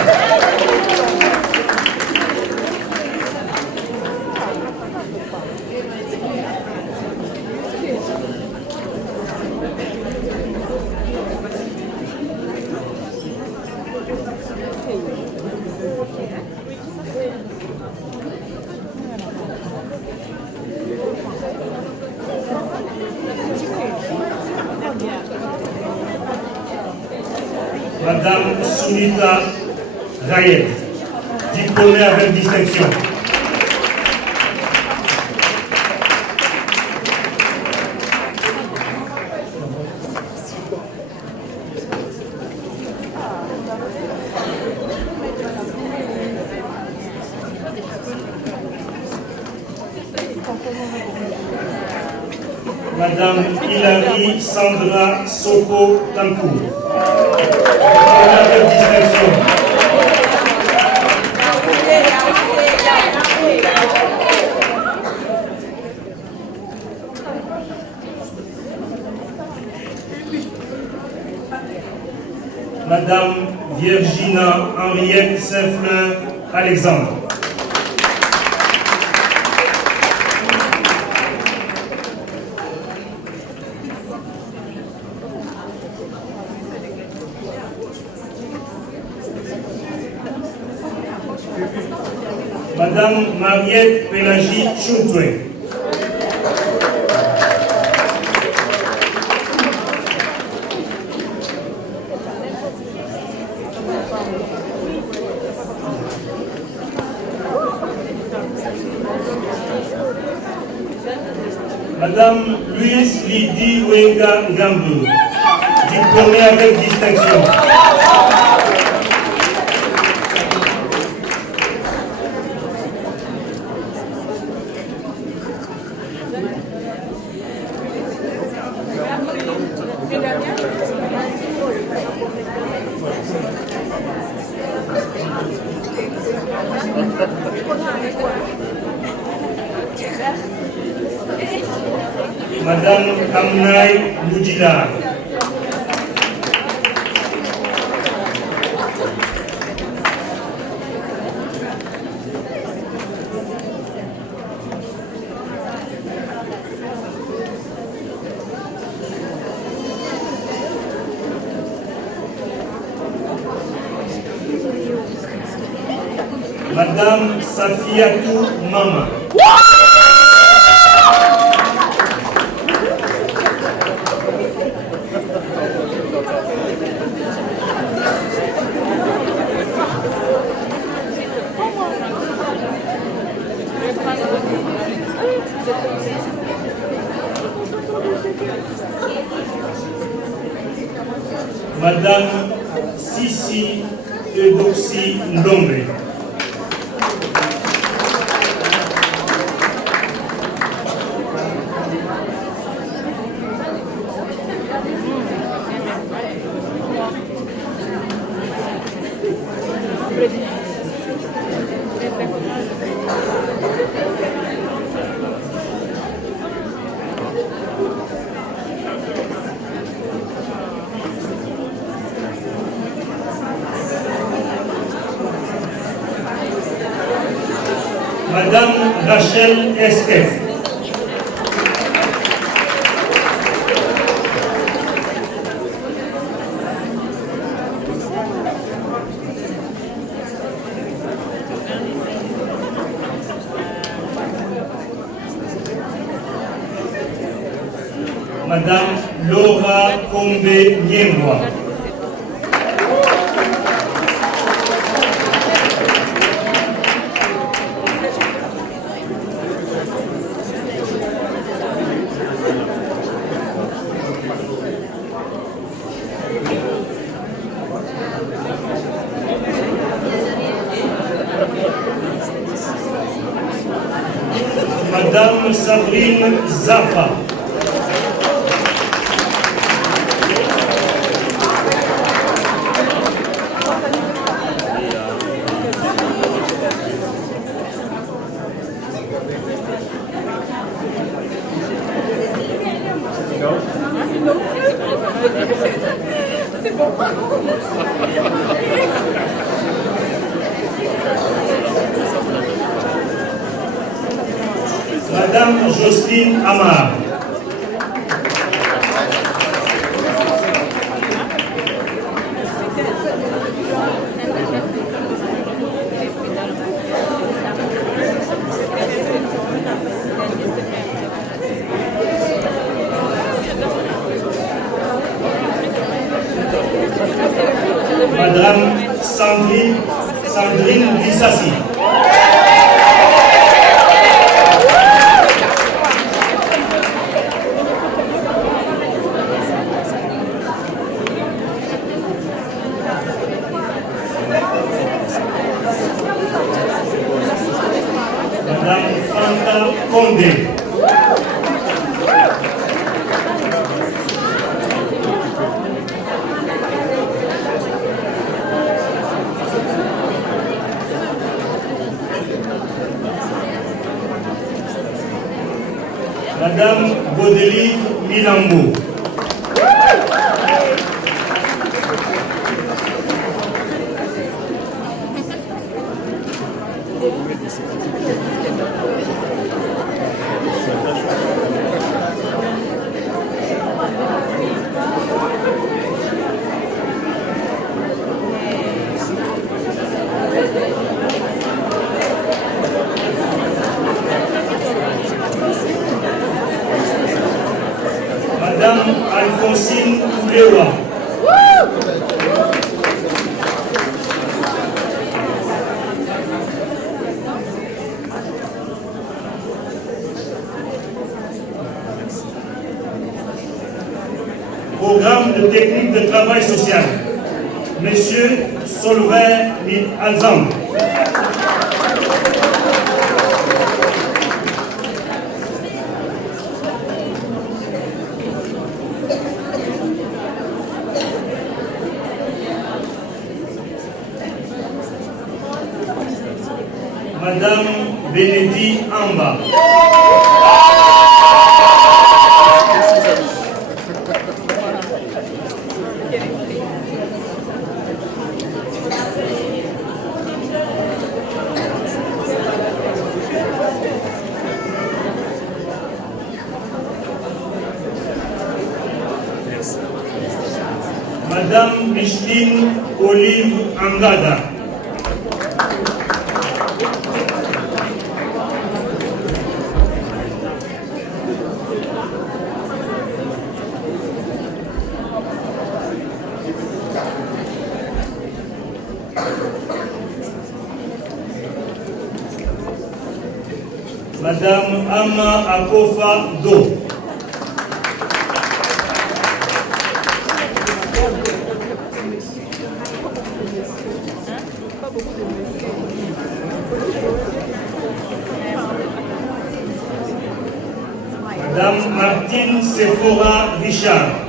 Madame Sunita Rayet, diplômée avec distinction. Madame Hilary Sandra Soko Tankou, diplômée avec distinction. Madame Virginia Henriette Saint-Fleur Alexandre. Madame Mariette Pélagie Choutoué. Madame Louise Lydie Wenga Ngambou, diplômée avec distinction. Madame Kamnai Moudjila. Madame Safiatou Mama. Madame Sissi Eudoxie Ndombe. Madame Rachel Esquef. Madame Laura Kombe Nyengwa. Madame Sabrine Zafa. Madame Jocelyne Amar. Madame Sandrine Lissassi. Madame Fanta Condé. Madame Baudelive Milambo. Madame Alphonsine Oulewa. Programme de technique de travail social. Monsieur Solver Alzam. Madame Benedi Amba. Madame Micheline Olive Angada. Madame Ama Akofa Do. Madame Martine Sephora Richard.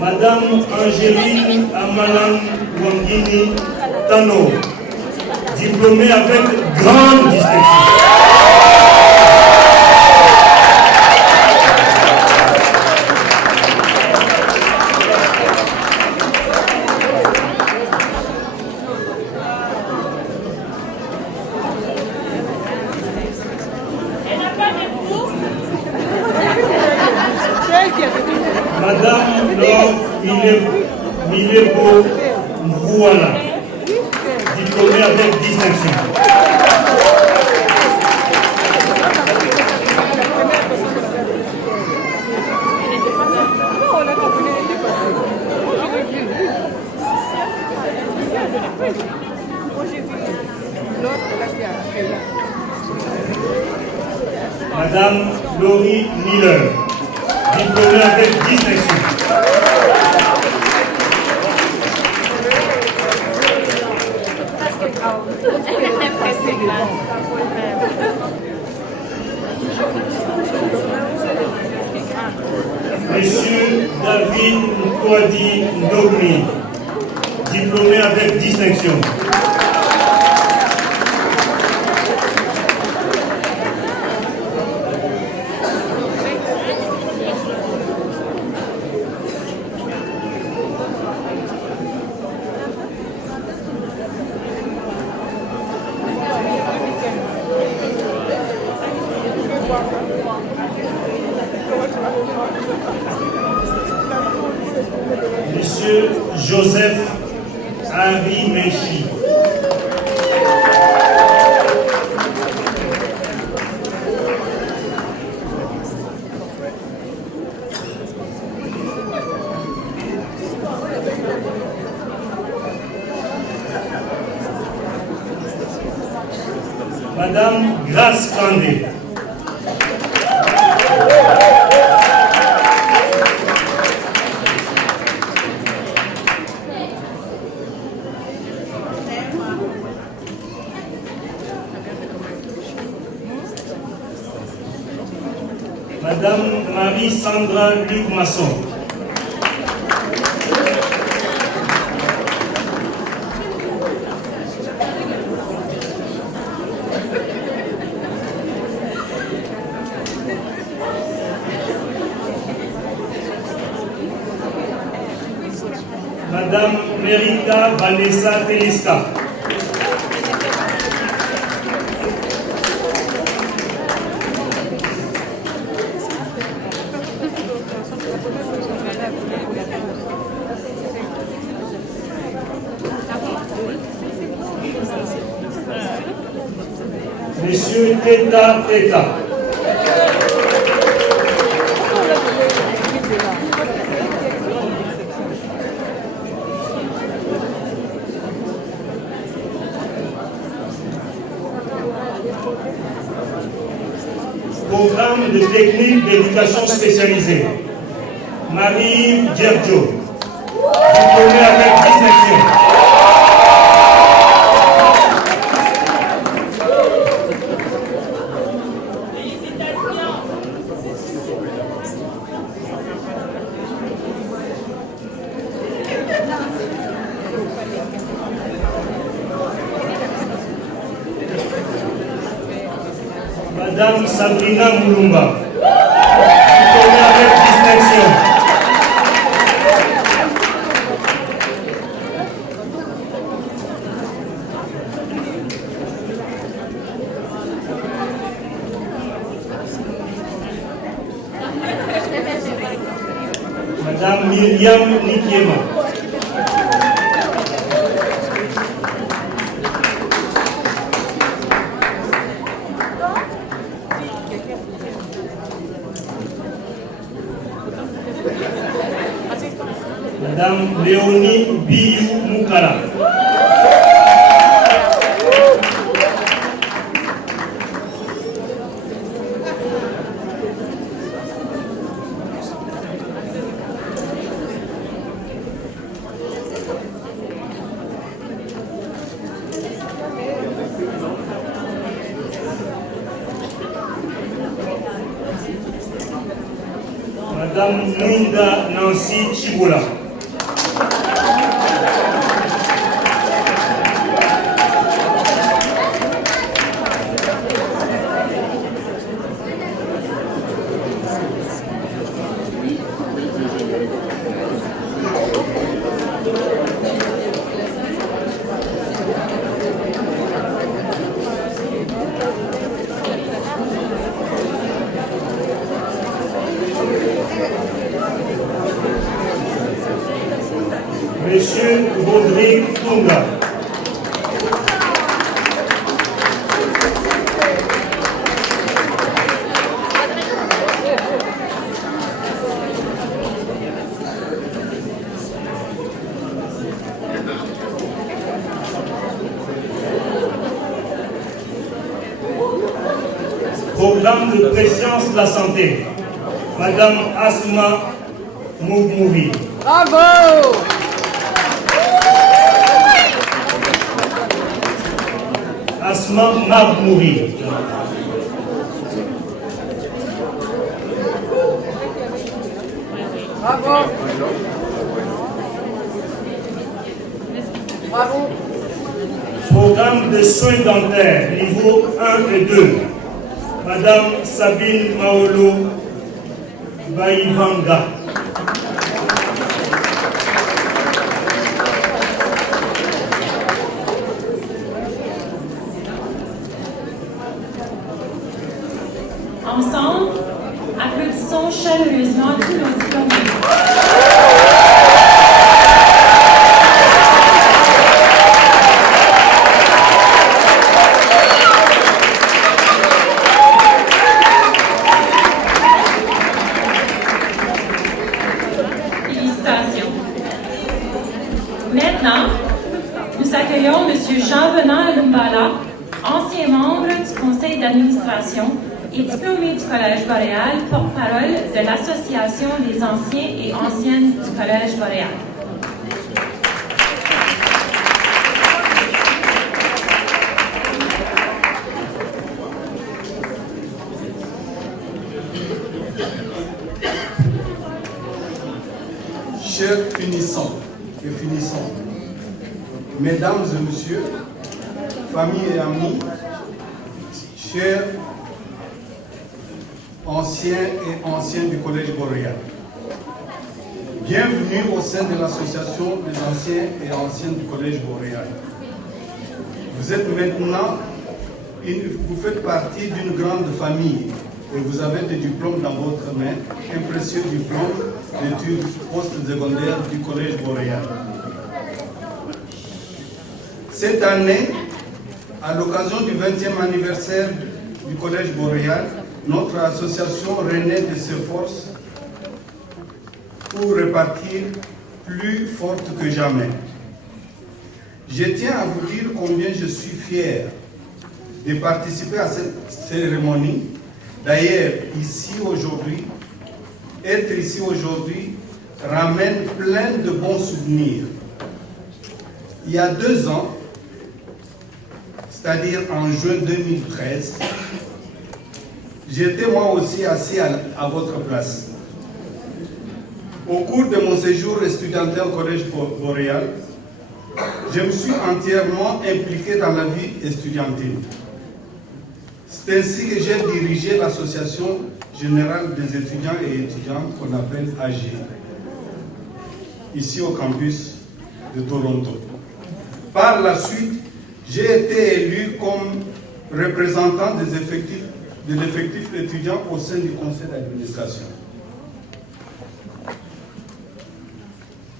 Madame Angéline Amalan Wangini Tano, diplômée avec grande distinction. Madame Laure Milebo Mvouala, diplômée avec distinction. Madame Laurie Miller, diplômée avec distinction. Monsieur David Nkwadi Ndogni, diplômé avec distinction. Monsieur Joseph Harry Menchi. Madame Grace Kandé. Madame Marie-Sandra Luc Masson. Madame Merita Vanessa Teliska. Monsieur Teta Teta. Programme de technique d'éducation spécialisée. Marie Djerjo, diplômée avec distinction. Madame Sabrina Moulumba, diplômée avec distinction. Madame Myriam Nikiema. Madame Léonie Biou Moukala. Madame Nunda Nancy Chibola. Monsieur Rodrigue Tunga. Programme de préscience de la santé, Madame Asma Mougmouri. Bravo! Asma Mougmouri. Bravo! Bravo! Programme de soins dentaires, niveau 1 et 2. Madame Sabine Maolo Baïvanga. Ensemble, applaudissons chaleureusement tous nos diplômés. Félicitations. Maintenant, nous accueillons M. Jean-Venant Lumbala, ancien membre du conseil d'administration et diplômé du Collège Boréal, porte-parole de l'Association des anciens et anciennes du Collège Boréal. Chers finissants et finissants, mesdames et messieurs, familles et amis, chers anciens et anciennes du Collège Boréal, bienvenue au sein de l'association des anciens et anciennes du Collège Boréal. Vous êtes maintenant, vous faites partie d'une grande famille et vous avez des diplômes dans votre main, un précieux diplôme d'études post-secondaires du Collège Boréal. Cette année, à l'occasion du 20e anniversaire du Collège Boréal, notre association renaît de ses forces pour repartir plus forte que jamais. Je tiens à vous dire combien je suis fier de participer à cette cérémonie. D'ailleurs, être ici aujourd'hui ramène plein de bons souvenirs. Il y a 2 ans, c'est-à-dire en juin 2013, j'étais moi aussi assis à votre place. Au cours de mon séjour étudiantin au Collège Boréal, je me suis entièrement impliqué dans la vie estudiantine. C'est ainsi que j'ai dirigé l'association générale des étudiants et étudiantes qu'on appelle AG, ici au campus de Toronto. Par la suite, j'ai été élu comme représentant de l'effectif étudiant au sein du conseil d'administration.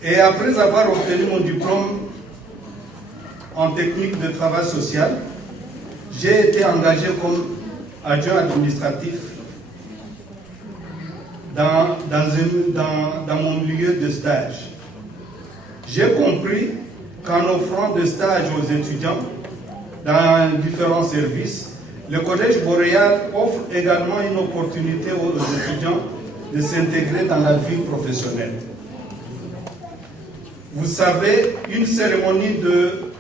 Et après avoir obtenu mon diplôme en technique de travail social, j'ai été engagé comme adjoint administratif dans mon lieu de stage. J'ai compris qu'en offrant des stages aux étudiants dans différents services, le Collège Boréal offre également une opportunité aux étudiants de s'intégrer dans la vie professionnelle. Vous savez, une cérémonie de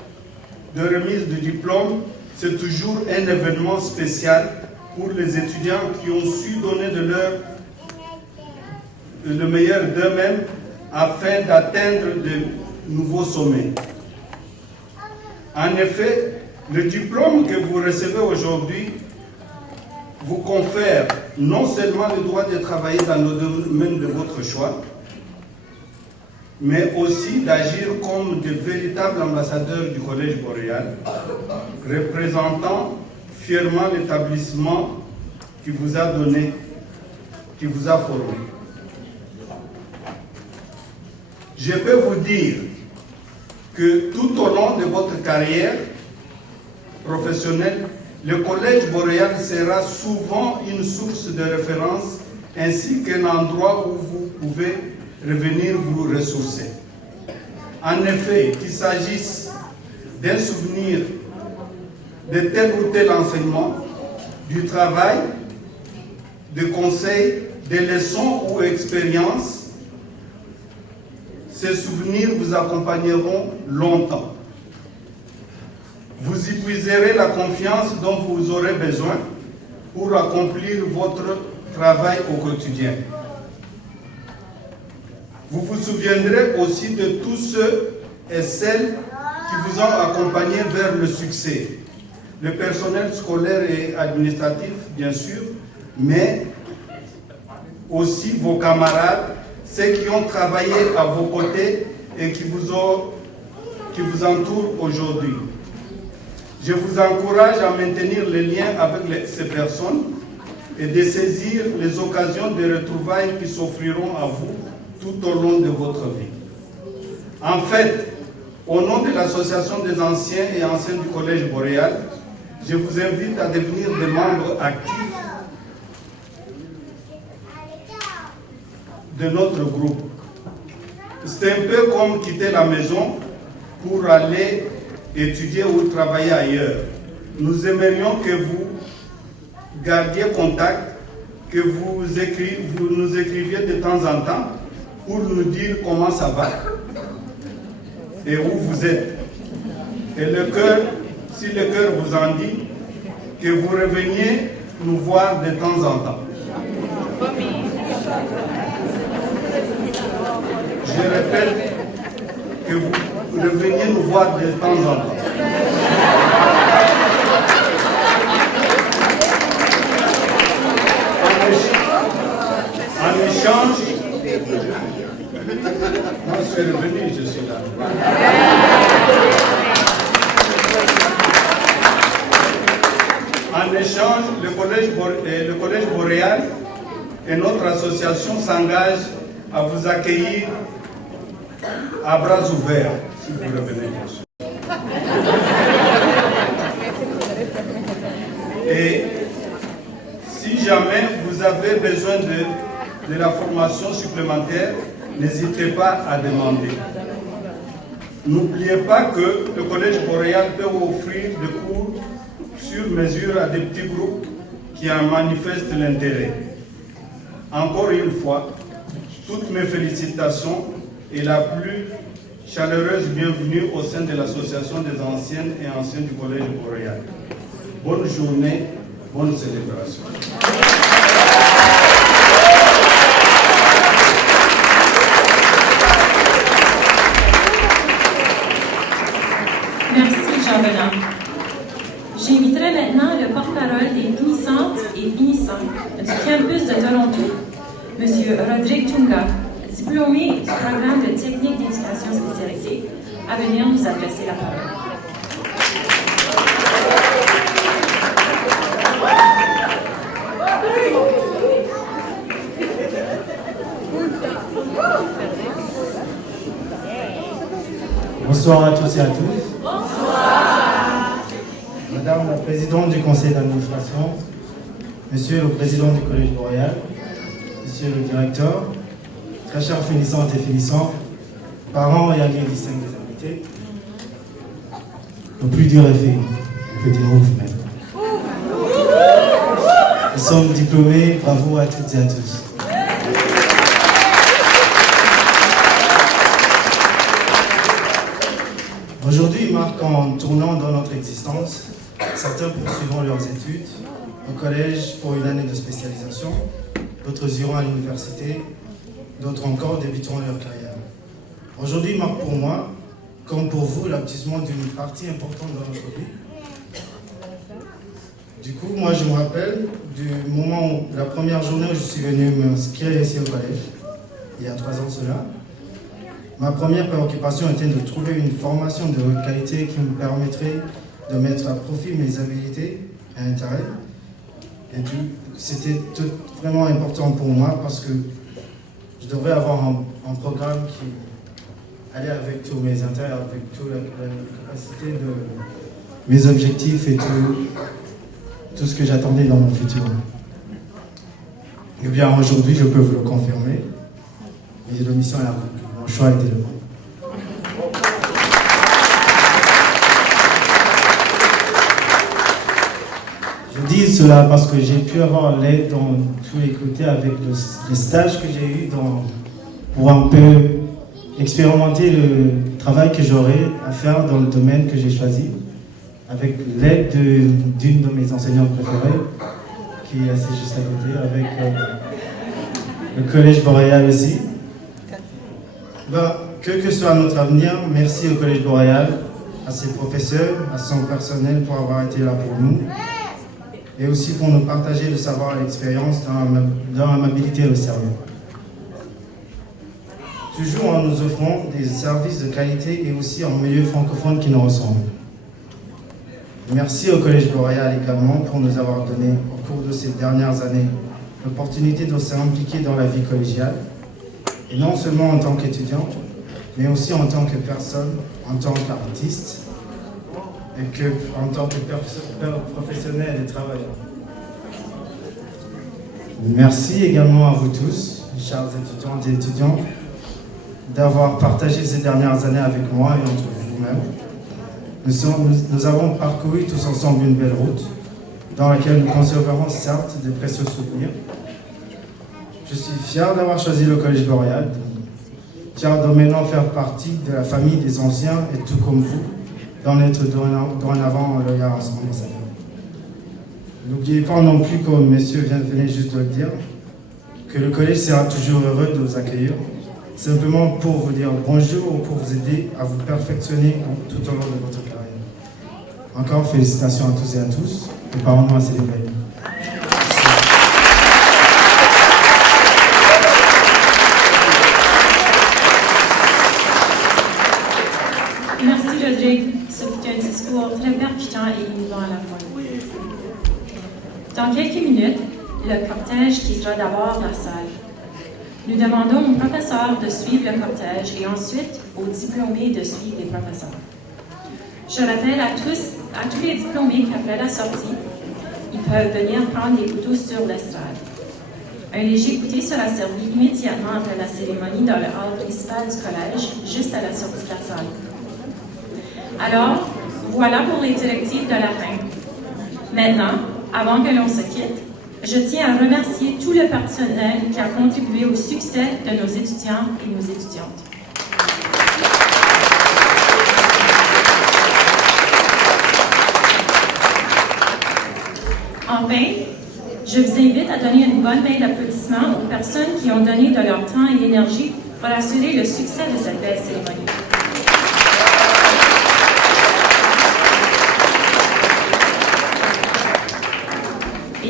remise de diplôme, c'est toujours un événement spécial pour les étudiants qui ont su donner le meilleur d'eux-mêmes afin d'atteindre de nouveaux sommets. En effet, le diplôme que vous recevez aujourd'hui vous confère non seulement le droit de travailler dans le domaine de votre choix, mais aussi d'agir comme de véritables ambassadeurs du Collège Boréal, représentant fièrement l'établissement qui vous a donné, qui vous a formé. Je peux vous dire que tout au long de votre carrière professionnelle, le Collège Boréal sera souvent une source de référence ainsi qu'un endroit où vous pouvez revenir vous ressourcer. En effet, qu'il s'agisse d'un souvenir de tel ou tel enseignement, du travail, de conseils, des leçons ou expériences, ces souvenirs vous accompagneront longtemps. Vous y puiserez la confiance dont vous aurez besoin pour accomplir votre travail au quotidien. Vous vous souviendrez aussi de tous ceux et celles qui vous ont accompagné vers le succès. Le personnel scolaire et administratif, bien sûr, mais aussi vos camarades, ceux qui ont travaillé à vos côtés et qui vous entourent aujourd'hui. Je vous encourage à maintenir les liens avec ces personnes et de saisir les occasions de retrouvailles qui s'offriront à vous tout au long de votre vie. En fait, au nom de l'Association des anciens et anciennes du Collège Boréal, je vous invite à devenir des membres actifs de notre groupe. C'est un peu comme quitter la maison pour aller étudier ou travailler ailleurs. Nous aimerions que vous gardiez contact, que vous nous écriviez de temps en temps pour nous dire comment ça va et où vous êtes. Et le cœur, si le cœur vous en dit, que vous reveniez nous voir de temps en temps. Je répète, que vous reveniez nous voir de temps en temps. En échange, moi je suis revenu, je suis là. En échange, le Collège Boréal et notre association s'engagent à vous accueillir à bras ouverts, si vous revenez bien sûr. Et si jamais vous avez besoin de la formation supplémentaire, n'hésitez pas à demander. N'oubliez pas que le Collège Boréal peut offrir des cours sur mesure à des petits groupes qui en manifestent l'intérêt. Encore une fois, toutes mes félicitations et la plus chaleureuse bienvenue au sein de l'Association des anciennes et anciens du Collège Boréal. Bonne journée, bonne célébration. Merci, Jean-Benoît. J'inviterai maintenant le porte-parole des finissantes et finissants du campus de Toronto, M. Rodrigue Tunga, diplômé du programme de technique d'éducation spécialisée, à venir nous adresser la parole. Bonsoir à tous et à tous. Bonsoir. Madame la présidente du conseil d'administration, monsieur le président du Collège Boréal, monsieur le directeur, très chers finissantes et finissants, parents et alliés distincts des invités, le plus dur est fait, on peut dire ouf même. Nous sommes diplômés, bravo à toutes et à tous. Aujourd'hui marque un tournant dans notre existence. Certains poursuivront leurs études au collège pour une année de spécialisation, d'autres iront à l'université, d'autres encore débuteront leur carrière. Aujourd'hui marque pour moi, comme pour vous, l'aboutissement d'une partie importante dans notre vie. Du coup, moi je me rappelle du moment où, la première journée où je suis venu m'inscrire ici au collège, il y a 3 ans de cela. Ma première préoccupation était de trouver une formation de haute qualité qui me permettrait de mettre à profit mes habilités et intérêts. Et c'était vraiment important pour moi parce que je devrais avoir un programme aller avec tous mes intérêts, avec toute la capacité de mes objectifs et tout ce que j'attendais dans mon futur. Et bien aujourd'hui, je peux vous le confirmer. Mais la mission est accomplie. Mon choix était le bon. Je dis cela parce que j'ai pu avoir l'aide dans tous les côtés avec les stages que j'ai eus pour un peu expérimenter le travail que j'aurais à faire dans le domaine que j'ai choisi, avec l'aide d'une de mes enseignantes préférées, qui est assise juste à côté, avec le Collège Boréal aussi. Quel que soit notre avenir, merci au Collège Boréal, à ses professeurs, à son personnel pour avoir été là pour nous, et aussi pour nous partager le savoir et l'expérience dans l'amabilité et le sérieux. Toujours en nous offrant des services de qualité et aussi en milieu francophone qui nous ressemble. Merci au Collège Boréal également pour nous avoir donné, au cours de ces dernières années, l'opportunité de s'impliquer dans la vie collégiale, et non seulement en tant qu'étudiant, mais aussi en tant que personne, en tant qu'artiste, et en tant que professionnel et travailleur. Merci également à vous tous, chers étudiantes et étudiants, d'avoir partagé ces dernières années avec moi et entre vous-même. Nous avons parcouru tous ensemble une belle route, dans laquelle nous conserverons certes de précieux souvenirs. Je suis fier d'avoir choisi le Collège Boréal, fier de maintenant faire partie de la famille des anciens et tout comme vous, d'en être dorénavant loyal ensemble. N'oubliez pas non plus, comme messieurs venaient juste de le dire, que le collège sera toujours heureux de vous accueillir, simplement pour vous dire bonjour ou pour vous aider à vous perfectionner tout au long de votre carrière. Encore félicitations à tous et à tous, et parlons-nous à célébrer. Merci, Rodrigue. Ce fut un discours très percutant et émouvant à la fois. Dans quelques minutes, le cortège quittera d'abord la salle. Nous demandons aux professeurs de suivre le cortège et ensuite aux diplômés de suivre les professeurs. Je rappelle à tous les diplômés qu'après la sortie, ils peuvent venir prendre des photos sur l'estrade. Un léger goûter sera servi immédiatement après la cérémonie dans le hall principal du collège, juste à la sortie de la salle. Alors, voilà pour les directives de la fin. Maintenant, avant que l'on se quitte, je tiens à remercier tout le personnel qui a contribué au succès de nos étudiants et nos étudiantes. Enfin, je vous invite à donner une bonne main d'applaudissement aux personnes qui ont donné de leur temps et énergie pour assurer le succès de cette belle cérémonie.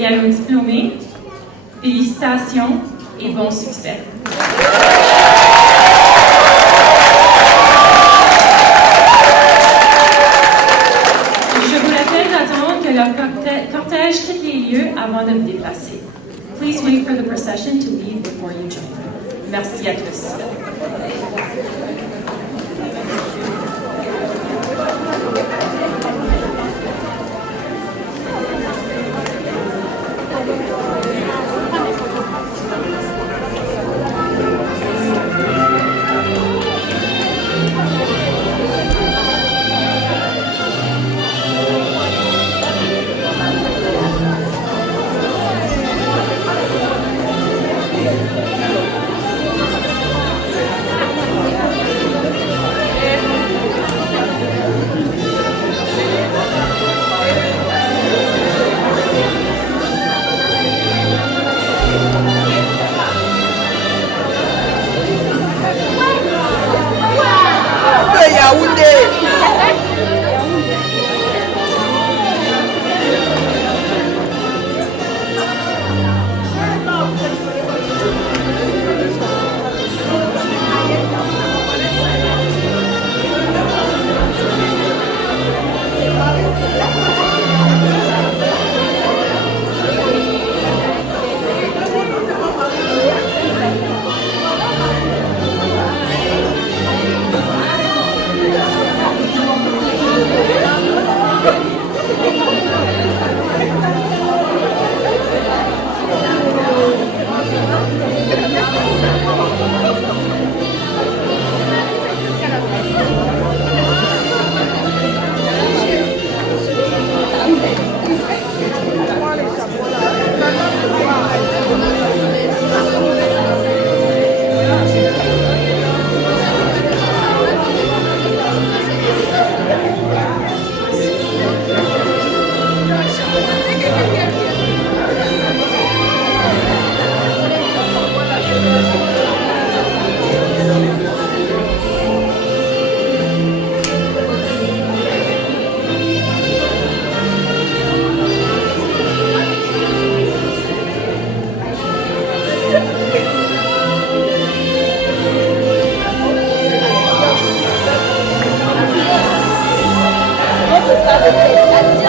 Et à nos diplômés, félicitations et bon succès. Je vous rappelle d'attendre que le cortège quitte les lieux avant de vous déplacer. Please wait for the procession to leave before you join. Merci à tous. Applaudissements.